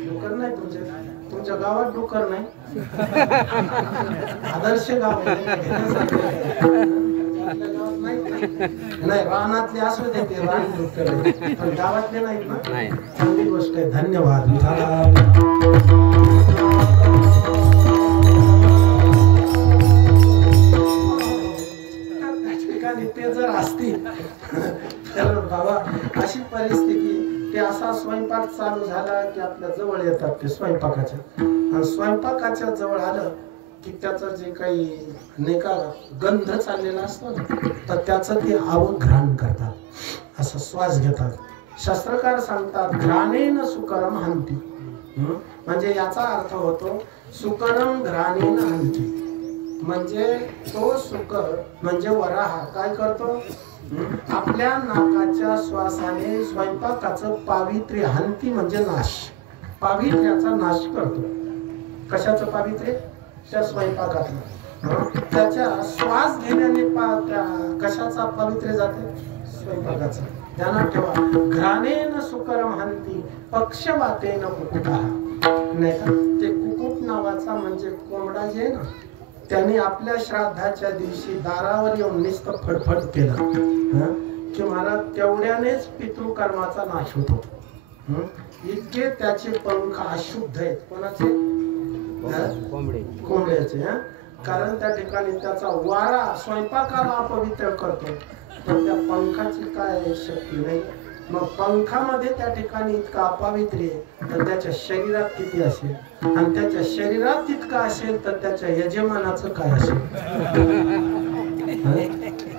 डोकर नाही तुमच्या गावात? डोकर नाही. आदर्श गाव नाही, रानातले असू दे ते रान डोकर, पण गावातले नाहीत ना. चांगली गोष्ट आहे. धन्यवाद. ते जर असतील तर बाबा अशी परिस्थिती, ते असा स्वयंपाक चालू झाला की आपल्या जवळ येतात ते स्वयंपाकाच्या, आणि स्वयंपाकाच्या जवळ आलं की त्याचं जे काही नाही का गंध चाललेला असतो ना, तर त्याचं ते घ्राण करतात, असं श्वास घेतात. शास्त्रकार सांगतात घ्राणेन सुकरम हंती. म्हणजे याचा अर्थ होतो सुकरम घ्राणेन हंती. म्हणजे तो सुकर म्हणजे वराह काय करतो? आपल्या नाकाच्या श्वासाने स्वयंपाकाचं पावित्र्य हंती म्हणजे नाश, पावित्र्याचा नाश करतो. कशाचं पावित्र्य? त्या स्वयंपाकातलं. त्याच्या श्वास घेण्याने कशाचा पावित्र्य जाते? स्वयंपाकाचा. ध्यानात ठेवा. घ्राणेन सुकरम हंती पक्षवातेन कुकुटा. नाही का ते कुकुट नावाचा म्हणजे कोंबडा जे ना, त्याने आपल्या श्राद्धाच्या दिवशी दारावर येऊन नुसतं फडफड केलं की महाराज तेवढ्यानेच पितृकर्माचा नाश होतो. इतके त्याचे पंख अशुद्ध आहेत. कोणाचे? कोंबड्याचे. कारण त्या ठिकाणी त्याचा वारा स्वयंपाकाला अपवित्र करतो, तर त्या पंखाची काय शक्ती नाही. मग पंखामध्ये त्या ठिकाणी इतका अपवित्र्य, तर त्याच्या शरीरात किती असेल, आणि त्याच्या शरीरात तितका असेल तर त्याच्या यजमानाचं काय असेल?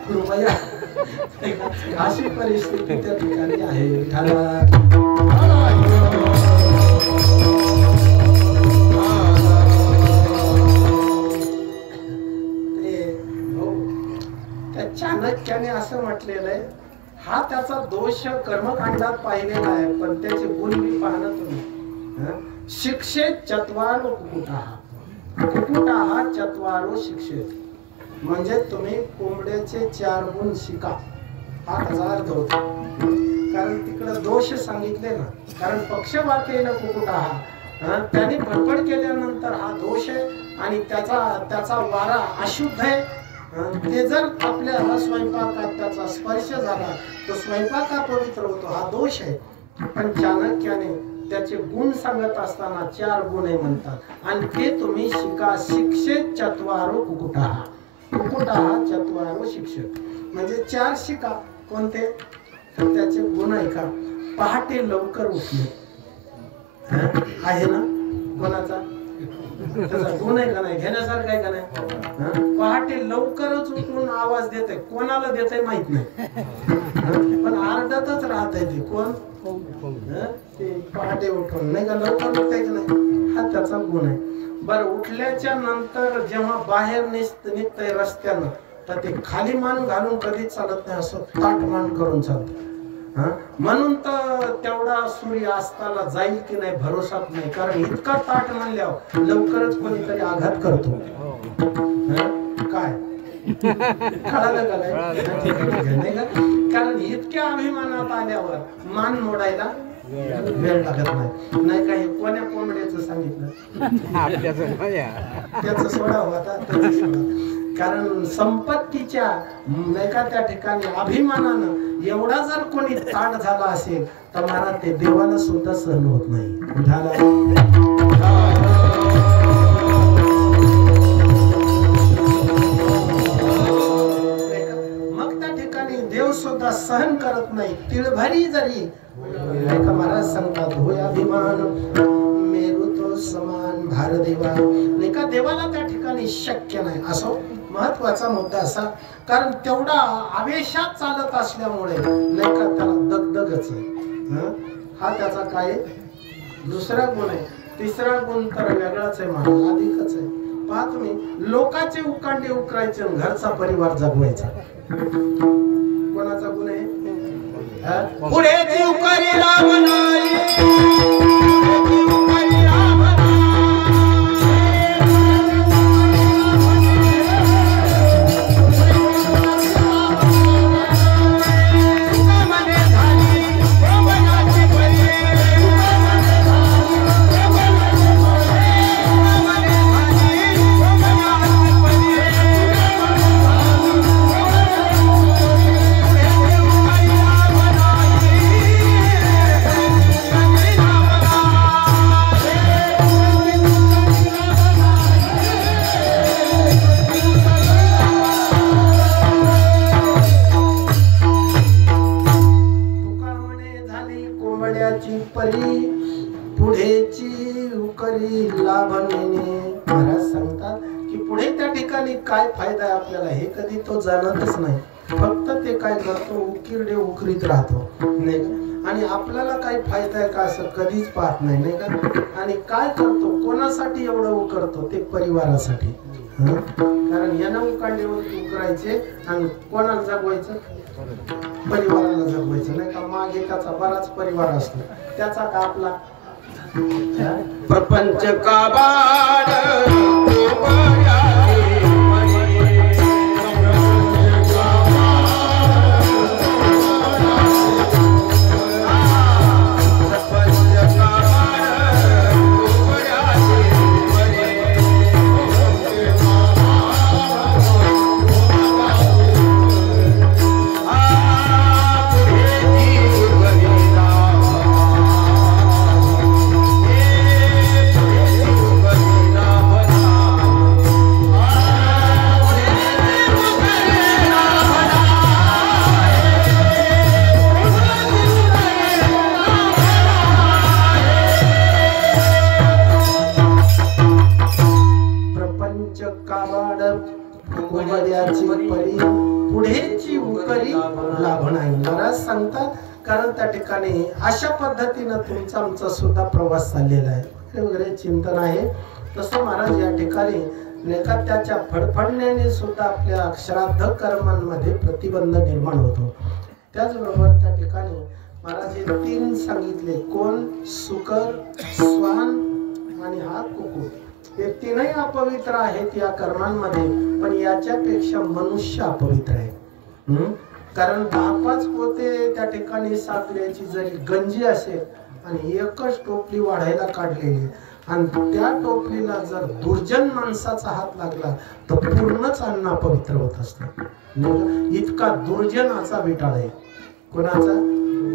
कृपया अशी परिस्थिती त्या ठिकाणी आहे. त्या चाणक्याने असं म्हटलेलं आहे, हा त्याचा दोष कर्मकांडात पाहिलेला आहे, पण त्याचे गुण बी पाहणं तुम्ही. शिक्षेत चत्वारो कुकुटाः चत्वारो शिक्षेत. म्हणजे तुम्ही कोंबड्याचे 4 गुण शिका, हा त्याचा अर्थ होतो. कारण तिकडे दोष सांगितले ना, कारण पक्षवातेन कुकुटाः, त्याने फडफड केल्यानंतर हा दोष आहे, आणि त्याचा वारा अशुद्ध आहे. ते जर आपल्या स्वयंपाकात त्याचा स्पर्श झाला तो स्वयंपाक पवित्र होतो, हा दोष आहे. पण चाणक्याने त्याचे गुण सांगत असताना 4 गुण आहे म्हणतात, आणि ते तुम्ही शिका. शिक्षेत चत्वारो कुकुटाः, कुकुटाः चत्वारो शिक्षेत. म्हणजे 4 शिका. कोणते? तर त्याचे गुण आहे का? पहाटे लवकर उठणे आहे ना. कोणाचा? त्याचा गुण आहे का नाही? घेण्यासारखं आहे का नाही? पहाटे लवकरच उठून आवाज देत आहे. कोणाला देत आहे माहित नाही, पण आरडतच राहत आहे ते. कोण? ते पहाटे उठून नाही का लवकर उठतंय की नाही, हा त्याचा गुण आहे. बरं, उठल्याच्या नंतर जेव्हा बाहेर निघतंय रस्त्यानं, तर ते खाली मान घालून कधीच चालत नाही, असं ताट मान करून चालत. म्हणून तर तेवढा सूर्य अस्ताला जाईल की नाही भरोसाच नाही, कारण इतका ताट मानल्यावर लवकरच कोणीतरी आघात करतो. काय कळालं का नाही? ठीक आहे, नाही का? कारण इतक्या अभिमानात आल्यावर मान मोडायला वेळ लागत नाही. नाही काही कोण्या कोंबड्याचं सांगितलं त्याचं सोडावं आता, त्याचं सोडावं. कारण संपत्तीच्या नाही का त्या ठिकाणी अभिमानानं एवढा जर कोणी ताट झाला असेल तर मला ते देवाला सुद्धा सहन होत नाही. झाला देव सुद्धा सहन करत नाही. तिळभरी जरी नाही का महाराज सांगतात होय अभिमान मेरू तो समान भार देवा. नाही का देवाला त्या ठिकाणी शक्य नाही. असो महत्वाचा मुद्दा असा कारण तेवढा आवेशात चालत असल्यामुळे नाही का त्याला दगदगच आहे. हा त्याचा काय दुसरा गुण आहे. तिसरा गुण तर वेगळाच आहे महाराज, अधिकच आहे. पहा तुम्ही लोकांचे उकांडे उकरायचे घरचा परिवार जगवायचा. कोणाचा गुण आहे? पुढे जीव करी रामनाई काय फायदा आहे आपल्याला हे कधी तो जाणतच नाही. फक्त ते काय करतो उकिरडे उकरीत राहतो नाही का. आणि आपल्याला काय फायदा आहे का असं कधीच पाहत नाही नाही का. आणि काय करतो कोणासाठी एवढं उकरतो ते परिवारासाठी. कारण यानं उकांडीवरती उकरायचे आणि कोणाला जगवायचं परिवाराला जगवायचं नाही का. मागे त्याचा बराच परिवार असतो त्याचा का आपला प्रपंच का बाळ पुढेची उकरी लाभणाई महाराज सांगतात. कारण त्या ठिकाणी अशा पद्धतीनं तुमचा आमचा सुद्धा प्रवास चाललेला आहे वगैरे चिंतन आहे. तसं महाराज या ठिकाणी नेका त्याच्या फडफडण्याने सुद्धा आपल्या श्राद्ध कर्मांमध्ये प्रतिबंध निर्माण होतो. त्याचबरोबर त्या ठिकाणी महाराज हे तीन सांगितले कोण सुकर स्वान आणि हा कुकुट. हे तीनही अपवित्र आहेत या कर्मांमध्ये. पण याच्यापेक्षा मनुष्य अपवित्र आहे. कारण 10-5 पोते त्या ठिकाणी साखरेची जरी गंजी असेल आणि एकच टोपली वाढायला काढलेली आणि त्या टोपलीला जर दुर्जन माणसाचा हात लागला तर पूर्णच अन्न अपवित्र होत असतं. इतका दुर्जनाचा विटाळ आहे. कोणाचा?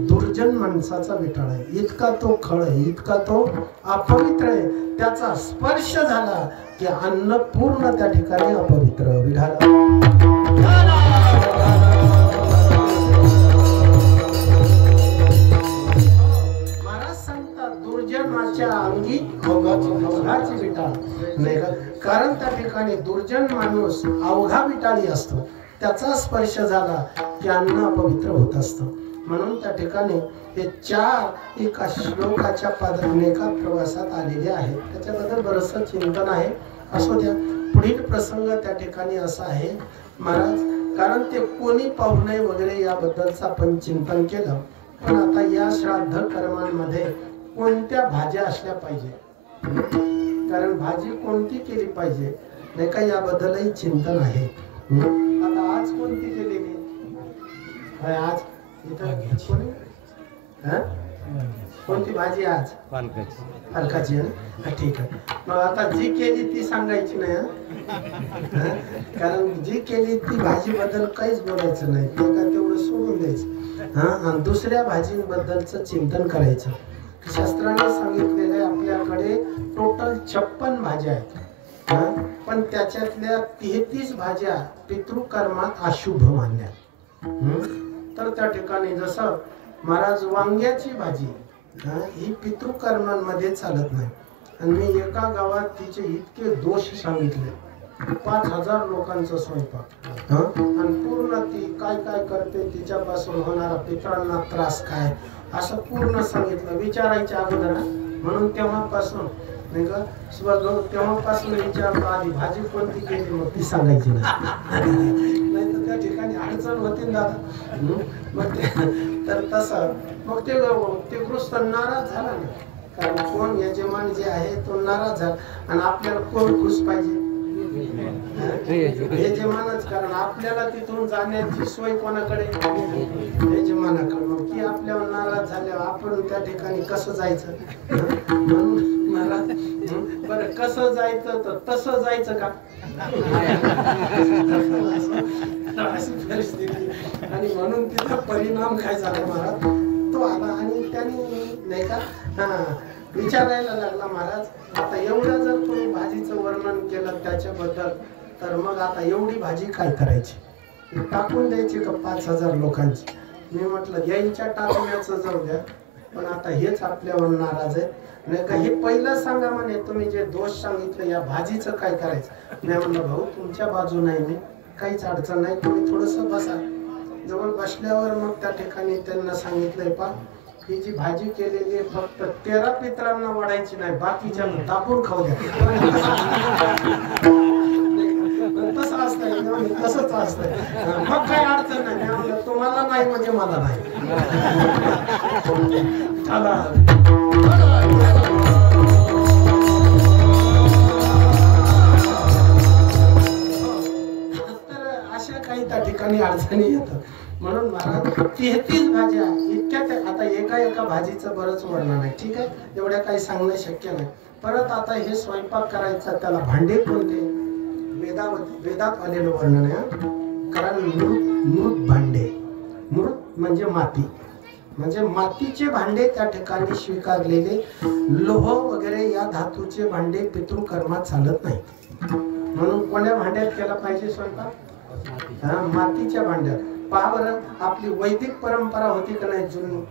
दुर्जन माणसाचा विटाळ आहे. इतका तो खळ आहे, इतका तो अपवित्र आहे. त्याचा स्पर्श झाला की अन्न पूर्ण त्या ठिकाणी अपवित्र विढाला. महाराज सांगतात दुर्जनाच्या अंगी अवघाची विटाळ नाही का. कारण त्या ठिकाणी दुर्जन माणूस अवघा विटाळी असतो. त्याचा स्पर्श झाला की अन्न अपवित्र होत असतं. म्हणून त्या ठिकाणी हे 4 एका श्लोकाच्या पादरीने एका प्रवासात आलेले आहेत. त्याच्याबद्दल बरंचसं चिंतन आहे. असो द्या. पुढील प्रसंग त्या ठिकाणी असा आहे महाराज. कारण ते कोणी पाहू नये वगैरे याबद्दलचं आपण चिंतन केलं. पण आता या श्राद्ध कर्मांमध्ये कोणत्या भाज्या असल्या पाहिजे, कारण भाजी कोणती केली पाहिजे नाही का याबद्दलही चिंतन आहे. आता आज कोणती केलेली आहे? आज इथं कोणी कोणती भाजी आज? पालकाची आहे ना? ठीक आहे. मग आता जी केली ती सांगायची नाही कारण जी केली ती भाजी बद्दल काहीच बोलायचं नाही, ते का तेवढं सोडून द्यायचं आणि दुसऱ्या भाजींबद्दलचं चिंतन करायचं. शास्त्राने सांगितलेलं आहे आपल्याकडे टोटल 56 भाज्या आहेत, पण त्याच्यातल्या 33 भाज्या पितृकर्मात अशुभ मानल्या. तर त्या ठिकाणी जसं महाराज वांग्याची भाजी ही पितृकर्मांमध्ये चालत नाही, आणि मी एका गावात तिचे इतके दोष सांगितले, 5000 लोकांचा स्वयंपाक आणि पूर्ण ती काय काय करते, तिच्यापासून होणारा पितरांना त्रास काय असं पूर्ण सांगितलं विचारायच्या अगोदर. म्हणून तेव्हापासून नाही का तेव्हापासून विचारतो आधी भाजी कोणती केली, मग ती सांगायची नाही तर त्या ठिकाणी अडचण होती ना दादा. मग तर तसं मग ते गृहस्थ नाराज झाला ना, कारण कोण यजमान जे आहे तो नाराज झाला, आणि आपल्याला कोण खुश पाहिजे? यजमानच. कारण आपल्याला तिथून जाण्याची सोय कोणाकडे? यजमानाकडे. मग ती आपल्यावर नाराज झाल्यावर आपण त्या ठिकाणी कसं जायचं? म्हणून महाराज बरं कसं जायचं तर तसं जायचं का? अशी परिस्थिती. आणि म्हणून तिचा परिणाम काय झाला महाराज, तो आला आणि त्यांनी नाही का विचारायला लागला, महाराज आता एवढं जर तुम्ही भाजीचं वर्णन केलं त्याच्याबद्दल, तर मग आता एवढी भाजी काय करायची? टाकून द्यायची का 5000 लोकांची? मी म्हटलं यांच्या टाकण्याचं जाऊ द्या, पण आता हेच आपल्यावर नाराज आहे नाही का, हे पहिलं सांगा म्हणे, तुम्ही जे दोष सांगितले या भाजीचं काय करायचं? मी म्हणलं भाऊ तुमच्या बाजू नाही, मी काहीच अडचण नाही, तुम्ही थोडंसं बसा. जवळ बसल्यावर मग त्या ठिकाणी त्यांना सांगितलंय पा ही जी भाजी केलेली आहे फक्त 13 पितरांना वाढायची नाही, बाकीच्या दाबून खाऊ द्या. तसं असतंय, तसंच असतंय, मग काही अडचण नाही. म्हणलं तुम्हाला नाही म्हणजे मला नाही. चला तर अशा काही त्या ठिकाणी अडचणी येतात. म्हणून महाराज 33 भाज्या इतक्या, आता एका भाजीचं बरंच वर्णन आहे, ठीक आहे, एवढ्या काही सांगणं शक्य नाही. परत आता हे स्वयंपाक करायचा त्याला भांडे कोणते? वेदात आलेलं वर्णन आहे. कारण मृत भांडे, मृत म्हणजे माती, म्हणजे मातीचे भांडे त्या ठिकाणी स्वीकारलेले. लोह वगैरे या धातूचे भांडे पितृकर्मात चालत नाही. म्हणून कोण्या भांड्यात केला पाहिजे स्वयंपाक? मातीच्या भांड्यात. पहा बरं आपली वैदिक परंपरा होती का नाही जुनी,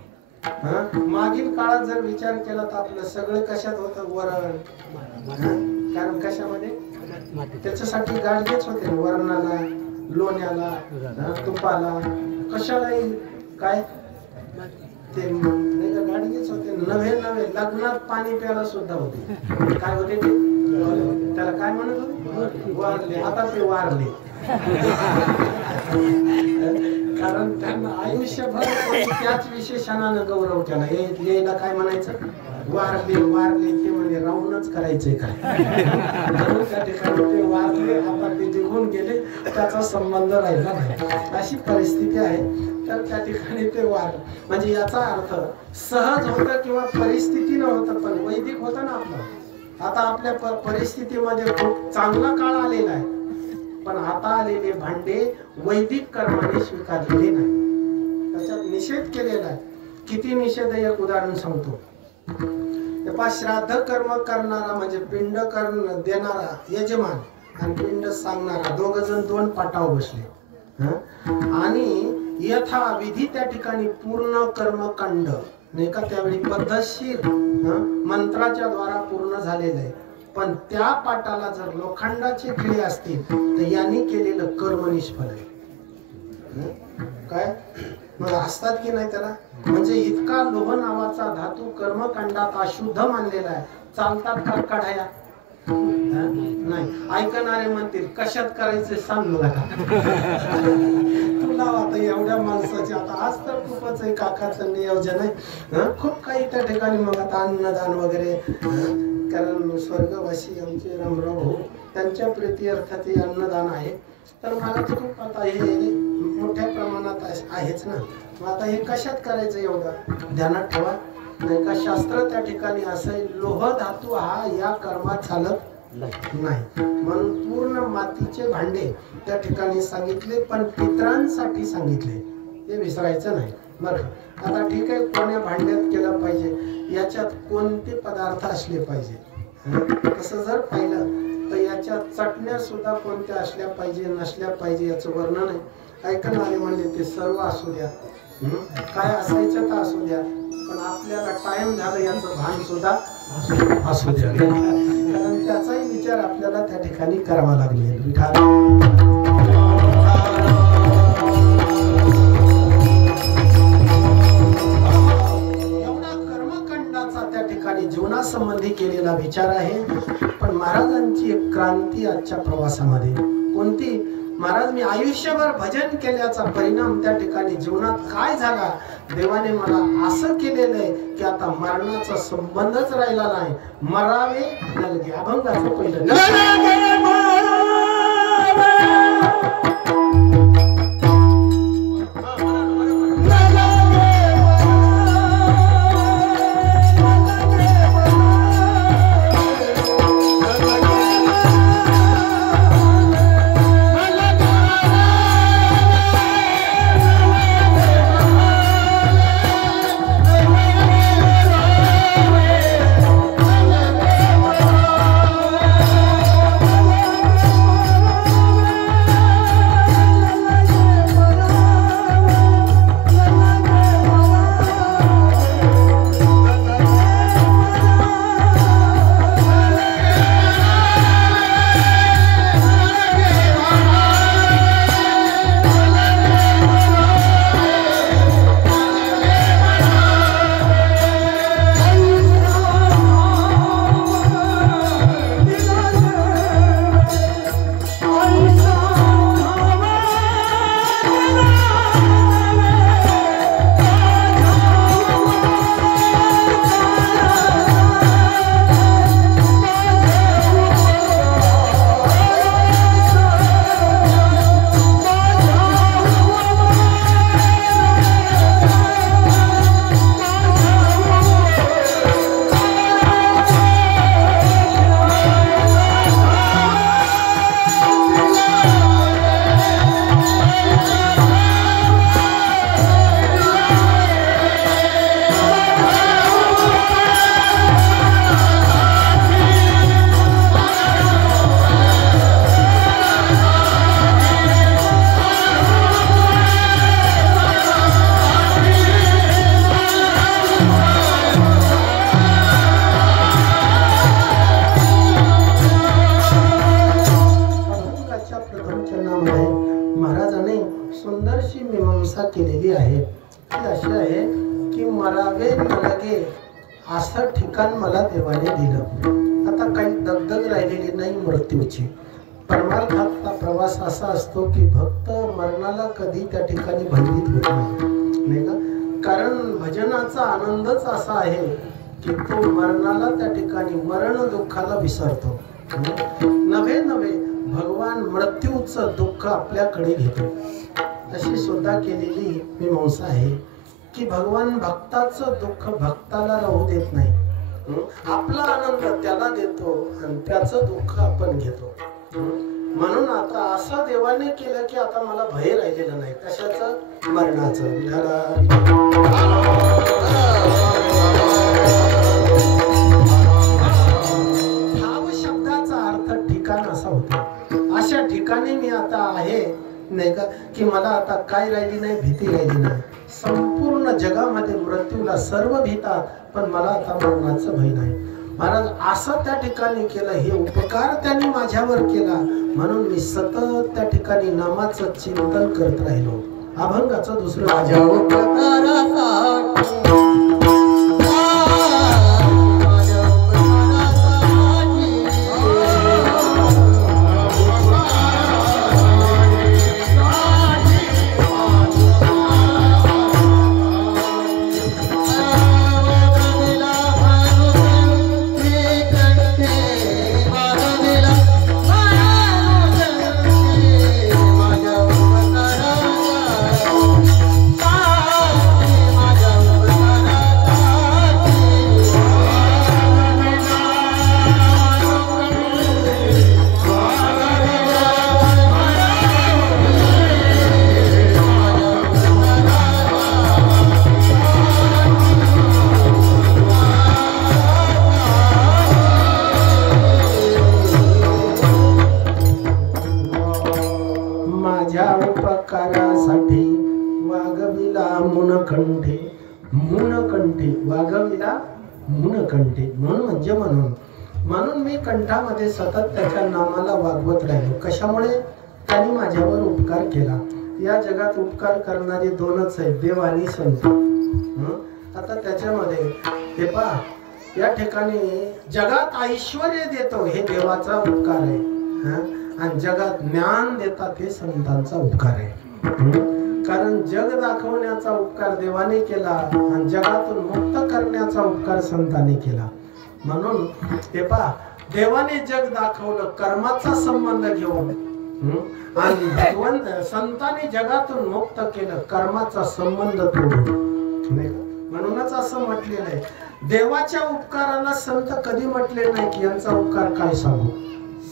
मागील काळात जर विचार केला तर आपलं सगळं कशात होतं? वरण. कारण कशामध्ये? त्याच्यासाठी गाडगेच होते, वरणाला, लोण्याला, तुपाला, कशालाही काय ते नाही का गाडगेच होते. नवे लग्नात पाणी प्यायला सुद्धा होते. काय होते ते? त्याला काय म्हणत होते? वारले. आता ते वारले. कारण त्यांना आयुष्यभर त्याच विशेषणानं गौरव केला. यायला काय म्हणायचं? वारले वारले. ते म्हणे राहूनच करायचंय काय? म्हणून त्या ठिकाणी ते वारले, आता ते निघून गेले, त्याचा संबंध राहिला नाही, अशी परिस्थिती आहे. तर त्या ठिकाणी ते वार म्हणजे याचा अर्थ सहज होतं किंवा परिस्थितीनं होतं, पण वैदिक होतं ना आपलं. आता आपल्या परिस्थितीमध्ये खूप चांगला काळ आलेला आहे, पण आता आलेले भांडे वैदिक कर्माने स्वीकारलेले नाही, त्याच्यात निषेध केलेला आहे. किती निषेध आहे एक उदाहरण सांगतो. श्राद्ध कर्म करणारा म्हणजे पिंड देणारा यजमान आणि पिंड सांगणारा, दोघ जण 2 पाटावर बसले आणि यथा विधी त्या ठिकाणी पूर्ण कर्मकांड नाही का, त्यावेळी पद्धतशीर मंत्राच्या द्वारा पूर्ण झालेलं आहे. पण त्या पाटाला जर लोखंडाचे खिळे असतील तर यांनी केलेलं कर्म निष्फळ आहे. काय मग असतात की नाही त्याला? म्हणजे इतका लोह नावाचा धातू कर्मकांडात अशुद्ध मानलेला आहे. चालतात का काढाया? नाही. ऐकणारे म्हणतील कशात करायचे सांग नका. तुला आता एवढ्या माणसाचे आता आज तर खूपच आहे काकाचं नियोजन आहे, खूप काही त्या ठिकाणी. मग आता अन्नदान वगैरे, कारण स्वर्गवासी आमचे रामराव भाऊ त्यांच्या प्रीत्यर्थाचे अन्नदान आहे. तर मला तर खूप आता हे मोठ्या प्रमाणात आहेच ना. मग आता हे कशात करायचं एवढं ध्यानात ठेवा. नाही का शास्त्र त्या ठिकाणी असं आहे, लोह धातू हा या कर्मात चालत नाही. म्हणून पूर्ण मातीचे भांडे त्या ठिकाणी सांगितले, पण पितरांसाठी सांगितले, ते विसरायचं नाही बरं. आता ठीक आहे, कोण्या भांड्यात केलं पाहिजे, याच्यात कोणते पदार्थ असले पाहिजे. तसं जर पाहिलं तर याच्यात चटण्या सुद्धा कोणत्या असल्या पाहिजे नसल्या पाहिजे याचं वर्णन आहे. ऐकणारे म्हणले ते सर्व असू द्या, काय असायचं तर असू द्या, पण आपल्याला टाइम झालं याचं भान सुद्धा असू द्या. कारण त्याचाही विचार आपल्याला त्या ठिकाणी करावा लागेल. एवढा कर्मकांडाचा त्या ठिकाणी जीवनासंबंधी केलेला विचार आहे. पण महाराजांची एक क्रांती आजच्या प्रवासामध्ये कोणती, महाराज मी आयुष्यभर भजन केल्याचा परिणाम त्या ठिकाणी जीवनात काय झाला, देवाने मला असं केलेलं आहे की आता मरणाचा संबंधच राहिला नाही. मरावे नलगे, अभंगाचं पहिलं महाराजांनी सुंदरशी मीमांसा केलेली आहे. ती अशी आहे की मरावे नलगे असं ठिकाण मला देवाने दिलं. आता काही दगदग राहिलेली नाही मृत्यूची. परमार्थातला प्रवास असा असतो की भक्त मरणाला कधी त्या ठिकाणी भयभीत होत नाही का. कारण भजनाचा आनंदच असा आहे की तो मरणाला त्या ठिकाणी मरण दुःखाला विसरतो. नव्हे नव्हे भगवान मृत्यूचं दुःख आपल्याकडे घेतो. अशी सुद्धा केलेली मीमांसा आहे की भगवान भक्ताचं दुःख भक्ताला राहू देत नाही. आपला आनंद त्याला देतो आणि त्याचं दुःख आपण घेतो. म्हणून आता असं देवाने केलं की आता मला भय राहिलेलं नाही. कशाचं? मरणाचं. ठाव शब्दाचा अर्थ ठिकाण असा होता. अशा ठिकाणी मी आता आहे नाही का की मला आता काय राहिली नाही, भीती राहिली नाही. संपूर्ण जगामध्ये मृत्यूला सर्व भीतात, पण मला आता मरणाचं भय नाही. महाराज असं त्या ठिकाणी केलं. हे उपकार त्यांनी माझ्यावर केला म्हणून मी सतत त्या ठिकाणी नामाचं चिंतन करत राहिलो. अभंगाचं दुसरं माझ्या मुनकंठे, मुनकंठे वाघविला मुनकंठे, म्हणून म्हणजे म्हणून मी कंठामध्ये सतत त्याच्या नामाला वागवत राहिलो. कशामुळे? त्यांनी माझ्यावर उपकार केला. या जगात उपकार करणारे दोनच आहेत, देव आणि संत. आता त्याच्यामध्ये हे पहा, या ठिकाणी जगात ऐश्वर देतो हे देवाचा उपकार आहे, आणि जगात ज्ञान देतात हे संतांचा उपकार आहे. कारण जग दाखवण्याचा उपकार देवाने केला आणि जगातून मुक्त करण्याचा उपकार संतांनी केला. म्हणून हे पहा, देवाने जग दाखवलं कर्माचा संबंध घेऊन, आणि भगवंत संतांनी जगातून मुक्त केलं कर्माचा संबंध तोडून. म्हणूनच असं म्हटलेलं आहे, देवाच्या उपकाराला संत कधी म्हटले नाही की यांचा उपकार काय सांगू,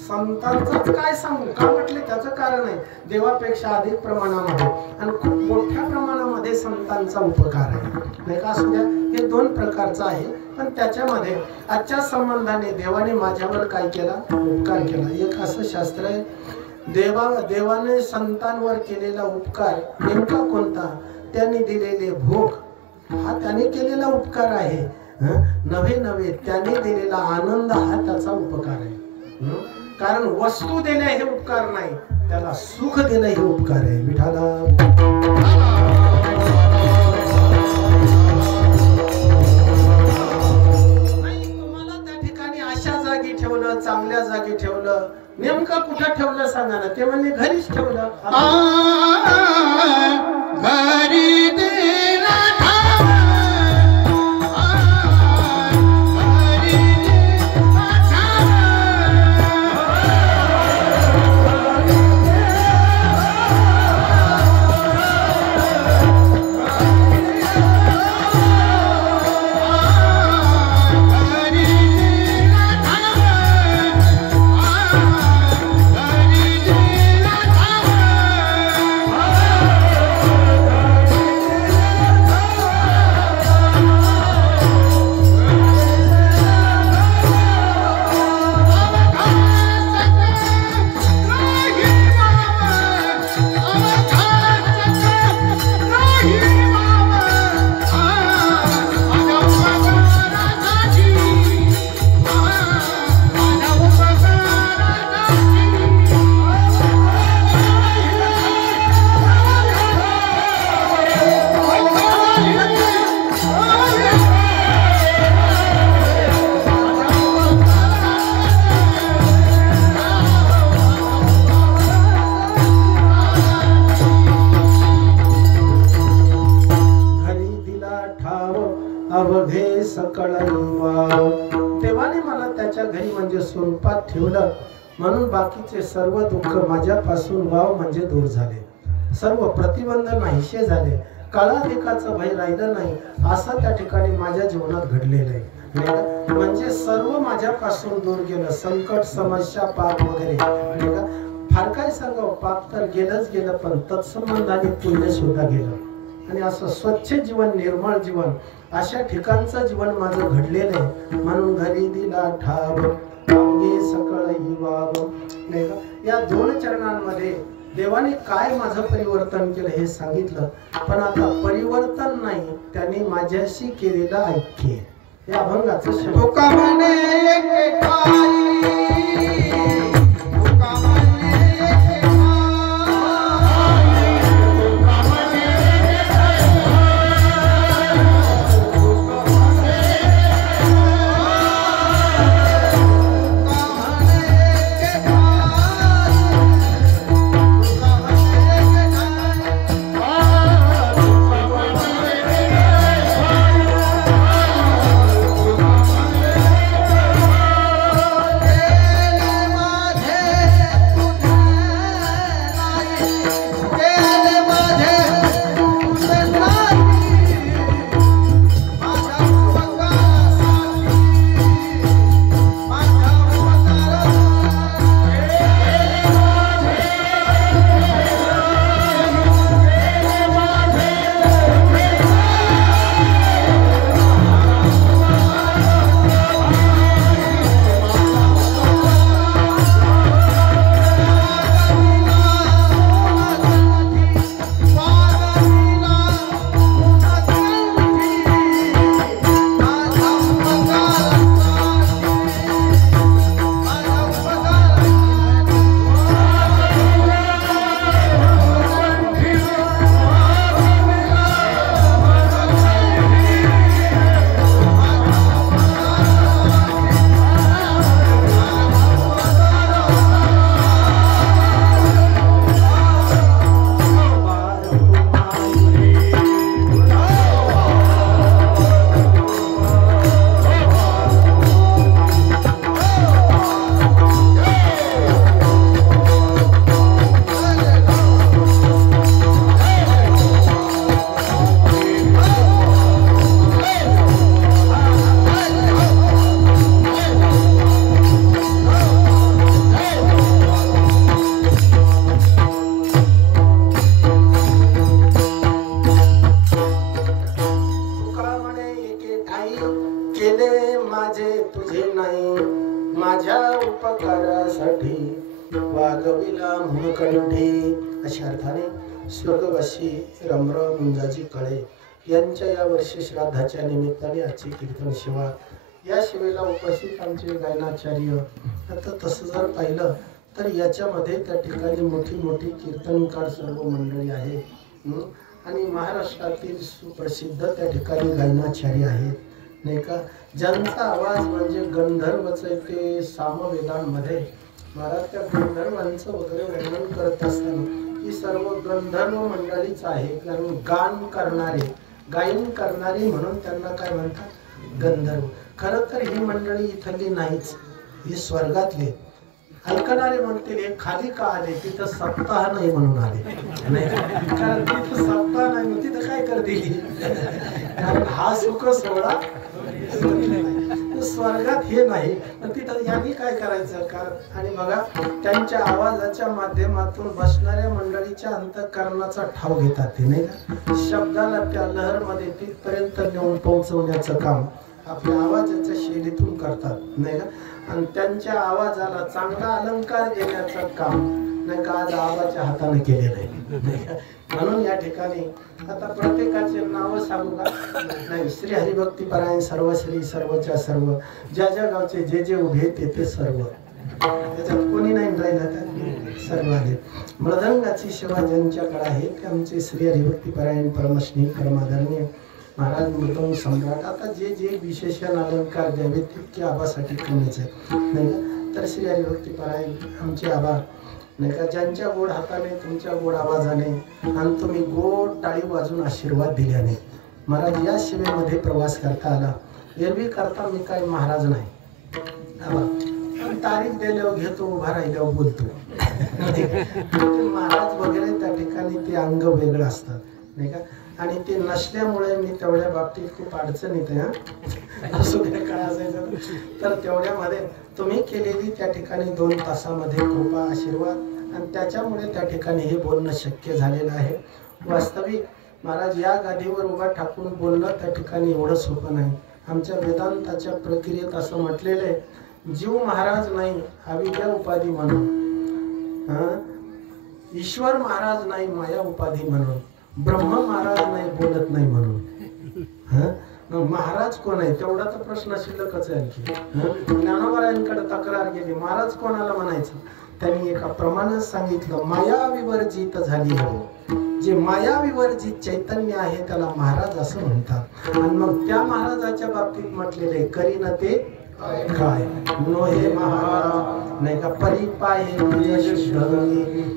संतांचाच काय सांगू. का म्हटले? त्याचं कारण आहे, देवापेक्षा अधिक प्रमाणामध्ये आणि खूप मोठ्या प्रमाणामध्ये संतांचा उपकार आहे, नाही का. असू द्या, हे दोन प्रकारचं आहे, पण त्याच्यामध्ये आजच्या संबंधाने देवाने माझ्यावर काय केला? उपकार केला. एक असं शास्त्र आहे, देवाने संतांवर केलेला उपकार नेमका कोणता? त्यांनी दिलेले भोग हा त्याने केलेला उपकार आहे. नवे त्याने दिलेला आनंद हा त्याचा उपकार आहे. कारण वस्तू देणे हे उपकार नाही, त्याला सुख देणे हे उपकार आहे. विठाला तुम्हाला त्या ठिकाणी अशा जागी ठेवलं, चांगल्या जागी ठेवलं, नेमकं कुठं ठेवलं सांगा ना. ते म्हणजे घरीच ठेवलं. घरी दिला ठाव, घरी दिला ठाव. अवघे सकळ वाव. देवाने मला त्याच्या घरी म्हणजे स्वरूपात ठेवलं, म्हणून बाकीचे सर्व दुःख माझ्यापासून वाव म्हणजे दूर झाले. सर्व प्रतिबंध नाहीसे झाले. काळाधिकाचं भय राहिलं नाही, असं त्या ठिकाणी माझ्या जीवनात घडलेलं आहे. म्हणजे सर्व माझ्यापासून दूर गेलं. संकट, समस्या, पाप वगैरे, नाही का. फार काय सांगावं, पाप तर गेलंच गेलं, पण तत्संबंधाने पुण्य सुद्धा गेलं. आणि असं स्वच्छ जीवन, निर्मळ जीवन, अशा ठिकाणचं जीवन माझं घडलेलं आहे. म्हणून घरी दिला ठाव, अवघे सकळ ही वाव, नाही का. या दोन चरणांमध्ये देवाने काय माझं परिवर्तन केलं हे सांगितलं. पण आता परिवर्तन नाही, त्यांनी माझ्याशी केलेलं ऐक्य, या अभंगाचं शब्द. तुका म्हणे एक ठाई, तुका म्हणे एक ठाई, तुका म्हणे एक ठाई, तुका म्हणे एक ठाई. रविला मुनकंठे अशा अर्थाने स्वर्गवासी रामराव मुंजाजी काळे यांच्या या वर्षी श्राद्धाच्या निमित्ताने आजची कीर्तन सेवा या सेवेला उपस्थित आमचे गायनाचार्य. आता तसं जर पाहिलं तर याच्यामध्ये त्या ठिकाणी मोठी मोठी कीर्तनकार सर्व मंडळी आहे आणि महाराष्ट्रातील सुप्रसिद्ध त्या ठिकाणी गायनाचार्य आहेत नाही का, ज्यांचा आवाज म्हणजे गंधर्वच आहे. ते सामवेदांमध्ये महाराज त्या गंधर्वांचं वगैरे वर्णन करत असताना ही सर्व गंधर्व मंडळीच आहे. कारण गान करणारे गायन करणारे म्हणून त्यांना काय म्हणतात गंधर्व. खरं तर ही मंडळी इथली नाहीच, ही स्वर्गातली. ऐकणारे म्हणतील हे खाली का आले, तिथं सप्ताह नाही म्हणून आले नाही, कारण तिथं सप्ताह नाही मग तिथं काय करतील, कारण हा सुख सोहळा स्वर्गात हे नाही तिथं यांनी काय करायचं. कारण आणि बघा त्यांच्या आवाजाच्या माध्यमातून बसणाऱ्या मंडळीच्या अंतःकरणाचा ठाव घेतात ते नाही का, शब्दाला त्या लहरमध्ये तिथपर्यंत नेऊन पोहोचवण्याचं काम आपल्या आवाजाच्या शैलीतून करतात नाही का, आणि त्यांच्या आवाजाला चांगला अलंकार देण्याचं काम नाही का आज आबाच्या हाताने केलेलं आहे. म्हणून या ठिकाणी आता प्रत्येकाचे नाव सांगू का नाही, श्री हरिभक्तीपरायण सर्व श्री सर्वच्या सर्व ज्या ज्या गावचे जे जे उभे ते सर्व, त्याच्यात कोणी नाही राहिलं तर सर्व आले. मृदंगाची सेवा ज्यांच्याकडे आहे ते आमचे श्री हरिभक्तीपरायण परमश्री परमादरणीय महाराज मृदंग सम्राट. आता जे जे विशेषण अलंकार द्यावे तितके आबासाठी कमीच आहे नाही का. तर श्री हरिभक्तीपरायण आमचे आबा नाही का, ज्यांच्या गोड हाताने तुमच्या गोड आवाजाने आणि तुम्ही गोड टाळी वाजून आशीर्वाद दिल्याने महाराज या सेवेमध्ये प्रवास करता आला. एरवी करता मी काय महाराज नाही आबा, पण तारीख दिल्यावर घेतो, उभा राहिल्यावर बोलतो. महाराज वगैरे त्या ठिकाणी ते अंग वेगळं असतात नाही का, आणि ते नसल्यामुळे मी तेवढ्या बाबतीत खूप अडचणीत आहे. असू द्या काय असायचं तर तेवढ्यामध्ये तुम्ही केलेली त्या ठिकाणी 2 तासामध्ये कृपा आशीर्वाद आणि त्याच्यामुळे त्या ठिकाणी हे बोलणं शक्य झालेलं आहे. वास्तविक महाराज या गादीवर उभा ठाकून बोलणं त्या ठिकाणी एवढं सोपं नाही. आमच्या वेदांताच्या प्रक्रियेत असं म्हटलेलं आहे, जीव महाराज नाही अविद्या उपाधी म्हणून, ईश्वर महाराज नाही माया उपाधी म्हणून, ब्रह्म महाराज नाही बोलत नाही म्हणून. महाराज कोण आहे तेवढा तर प्रश्न शिल्लकच आहे. आणखी ज्ञानोबरायांकडे तक्रार केली, महाराज कोणाला म्हणायचं. त्यांनी एका प्रमाणात सांगितलं, माया विवर्जित झाली हो, जे माया विवर्जित चैतन्य आहे त्याला महाराज असं म्हणतात. आणि मग त्या महाराजाच्या बाबतीत म्हटलेले करीन ते काय नो हे महाराज नाही का परिपाय.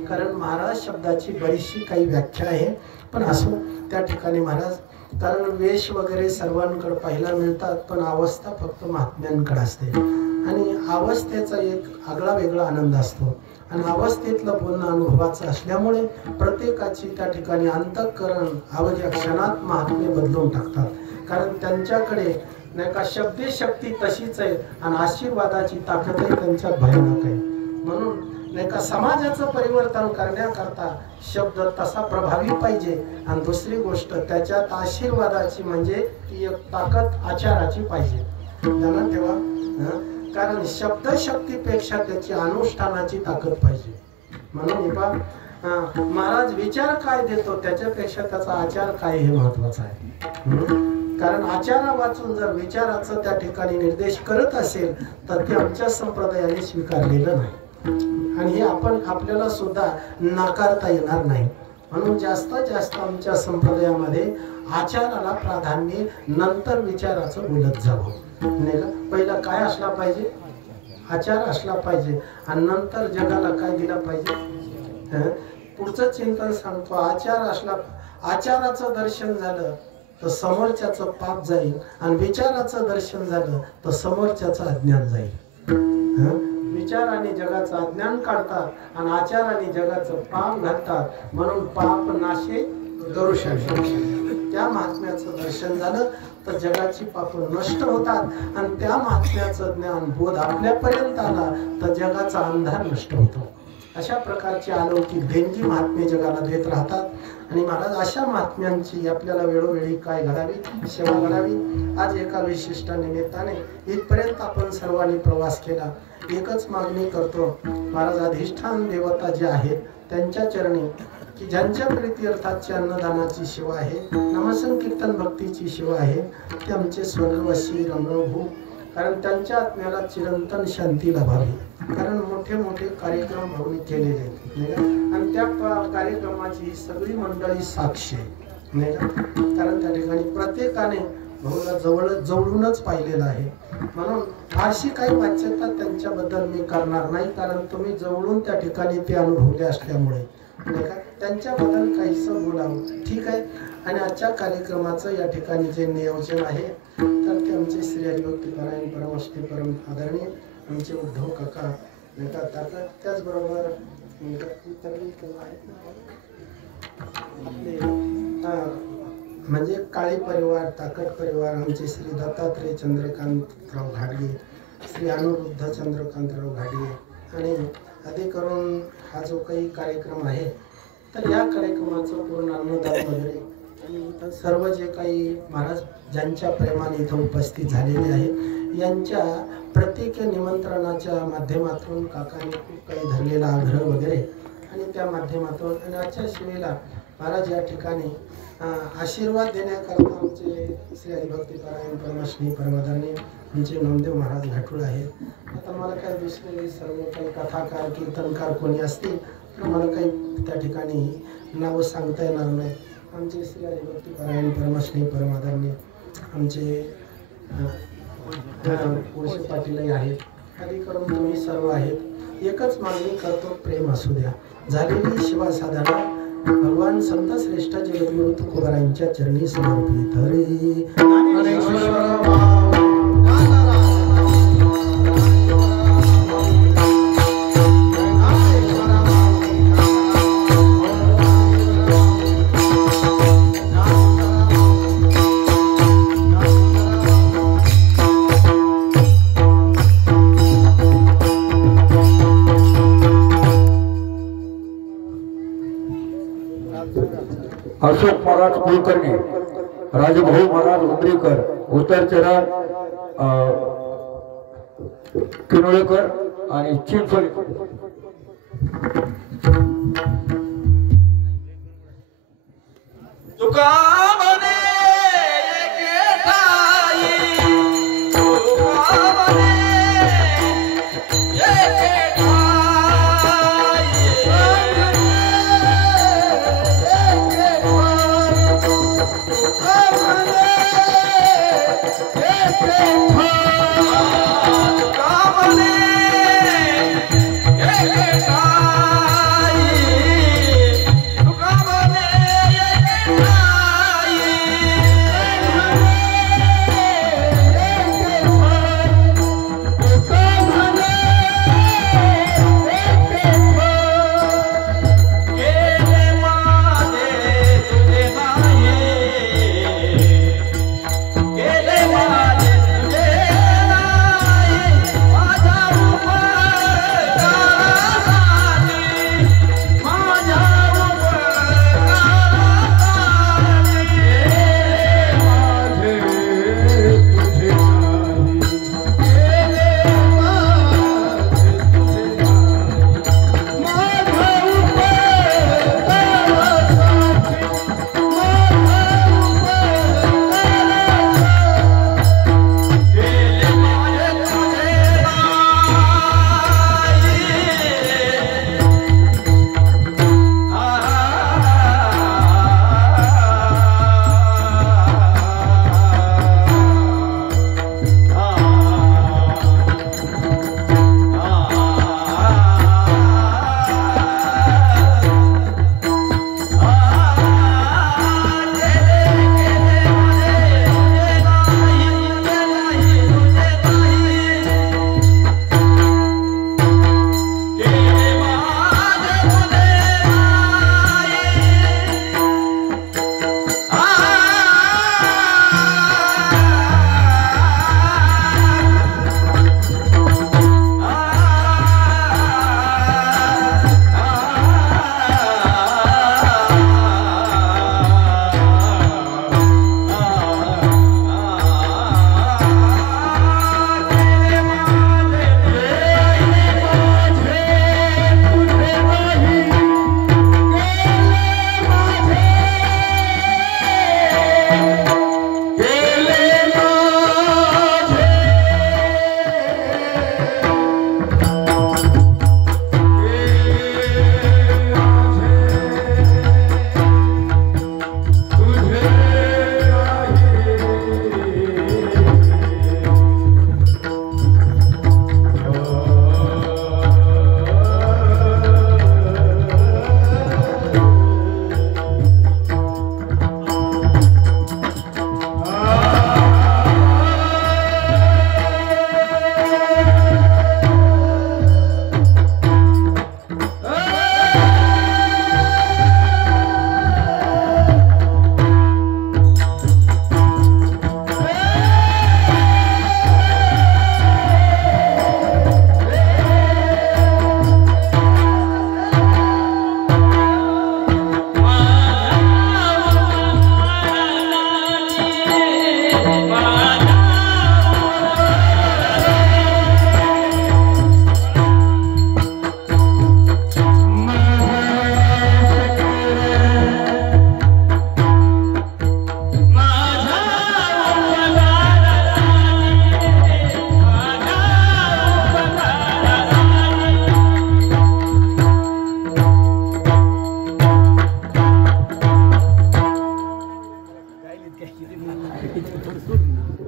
कारण महाराज शब्दाची बरीचशी काही व्याख्या आहे, पण असो त्या ठिकाणी महाराज कारण वेश वगैरे सर्वांकडे पाहायला मिळतात, पण अवस्था फक्त महात्म्यांकडे असते आणि अवस्थेचा एक आगळा वेगळा आनंद असतो. आणि अवस्थेतलं बोलणं अनुभवाचं असल्यामुळे प्रत्येकाची त्या ठिकाणी अंतःकरण अवघ्या क्षणात महात्म्य बदलून टाकतात. कारण त्यांच्याकडे नाही का शब्दे शक्ती तशीच आहे आणि आशीर्वादाची ताकदही त्यांच्यात भयानक आहे. म्हणून नाही का समाजाचं परिवर्तन करण्याकरता शब्द तसा प्रभावी पाहिजे आणि दुसरी गोष्ट त्याच्यात आशीर्वादाची म्हणजे ती एक ताकद आचाराची पाहिजे. ध्यानात ठेवा, कारण शब्द शक्तीपेक्षा त्याची अनुष्ठानाची ताकद पाहिजे. म्हणून महाराज विचार काय देतो त्याच्यापेक्षा त्याचा आचार काय हे महत्वाचं आहे. कारण आचारा वाचून जर विचाराचं त्या ठिकाणी निर्देश करत असेल तर ते आमच्या संप्रदायाने स्वीकारलेलं नाही आणि हे आपल्याला सुद्धा नाकारता येणार नाही. म्हणून जास्तीत जास्त आमच्या संप्रदायामध्ये आचाराला प्राधान्य नंतर विचाराचं बोलत जावं नाही का. पहिला काय असला पाहिजे, आचार असला पाहिजे आणि नंतर जगाला काय दिला पाहिजे. पुढचं चिंतन सांगतो, आचार असला, आचाराचं दर्शन झालं तर समोरच्याचं पाप जाईल आणि विचाराचं दर्शन झालं तर समोरच्याचं अज्ञान जाईल. विचाराने जगाचं अज्ञान काढतात आणि आचाराने जगाचं पाप घालतात. म्हणून पाप नाशे दर्शन, त्या महात्म्याचं दर्शन झालं तर जगाची पाप नष्ट होतात आणि त्या महात्म्याचं ज्ञान बोध आपल्यापर्यंत आला तर जगाचा अंधार नष्ट होतो. अशा प्रकारची अलौकिक देणगी महात्मे जगाला देत राहतात. आणि महाराज अशा महात्म्यांची आपल्याला वेळोवेळी काय घडावी, सेवा घडावी. आज एका विशिष्ट निमित्ताने इथपर्यंत आपण सर्वांनी प्रवास केला. एकच मागणी करतो, महाराज अधिष्ठान देवता जे आहेत त्यांच्या चरणी, की ज्यांच्या प्रीत्यर्थाची अन्नदानाची सेवा आहे, नामसंकीर्तन भक्तीची सेवा आहे, ते आमचे स्वर्गवासी रमणभू, कारण त्यांच्या आत्म्याला चिरंतन शांती लाभावी. कारण मोठे मोठे कार्यक्रम भाऊनी केलेले आहेत, नाही का? आणि त्या कार्यक्रमाची ही सगळी मंडळी साक्षी आहे, नाही का? कारण त्या ठिकाणी प्रत्येकाने भाऊला जवळूनच पाहिलेलं आहे. म्हणून फारशी काही वाच्यता त्यांच्याबद्दल मी करणार नाही, कारण तुम्ही जवळून त्या ठिकाणी ते अनुभवले असल्यामुळे, नाही का? त्यांच्याबद्दल काहीसं बोलावं, ठीक आहे. आणि आजच्या कार्यक्रमाचं या ठिकाणी जे नियोजन आहे, तर ते आमचे श्री हरिभक्तीपरायण परमश्री परम आदरणीय आमचे उद्धव काका, नाही का? त्याचबरोबर आपले म्हणजे काळे परिवार, ताकद परिवार, आमचे श्री दत्तात्रय चंद्रकांतराव घाडगे, श्री अनुरुद्ध चंद्रकांतराव घाडगे, आणि अधिक करून हा जो काही कार्यक्रम आहे, तर या कार्यक्रमाचं पूर्ण अन्नदान वगैरे आणि सर्व जे काही महाराज ज्यांच्या प्रेमाने इथं उपस्थित झालेले आहेत, यांच्या प्रत्येक निमंत्रणाच्या माध्यमातून काकाने खूप काही धरलेला आग्रह वगैरे, आणि त्या माध्यमातून आणि आजच्या शिवेला महाराज या ठिकाणी आशीर्वाद देण्याकरता आमचे श्री हरिभक्तीपरायण परमश्री परमादरणीय आमचे नामदेव महाराज घाटूळ आहेत. आता मला काय दुसरे सर्व काही कथाकार कीर्तनकार कोणी असतील तर मला काही त्या ठिकाणी नावं सांगता येणार नाही. आमचे श्री हरिभक्तीपरायण परमश्री परमादरणीय आमचे वैश्य पाटीलही आहेत, खाली करून तुम्ही सर्व आहेत. एकच मागणी करतो, प्रेम असू द्या. झालेली शिवा साधना भगवान संत श्रेष्ठ जगद्गुरु तुकोबारायांच्या चरणी समर्पित. हरी अशोक महाराज कुलकर्णी, राजभाऊ महाराज उमरीकर, उत्तर चरण किनोळेकर आणि चिंचोली. तुका म्हणे एके ठाई, तुका म्हणे एके ठाई, तुका म्हणे एके ठाई, तुका म्हणे एके ठाई, तुका म्हणे एके ठाई, गेले माझे तुझे नाही, गेले माझे तुझे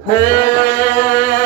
हे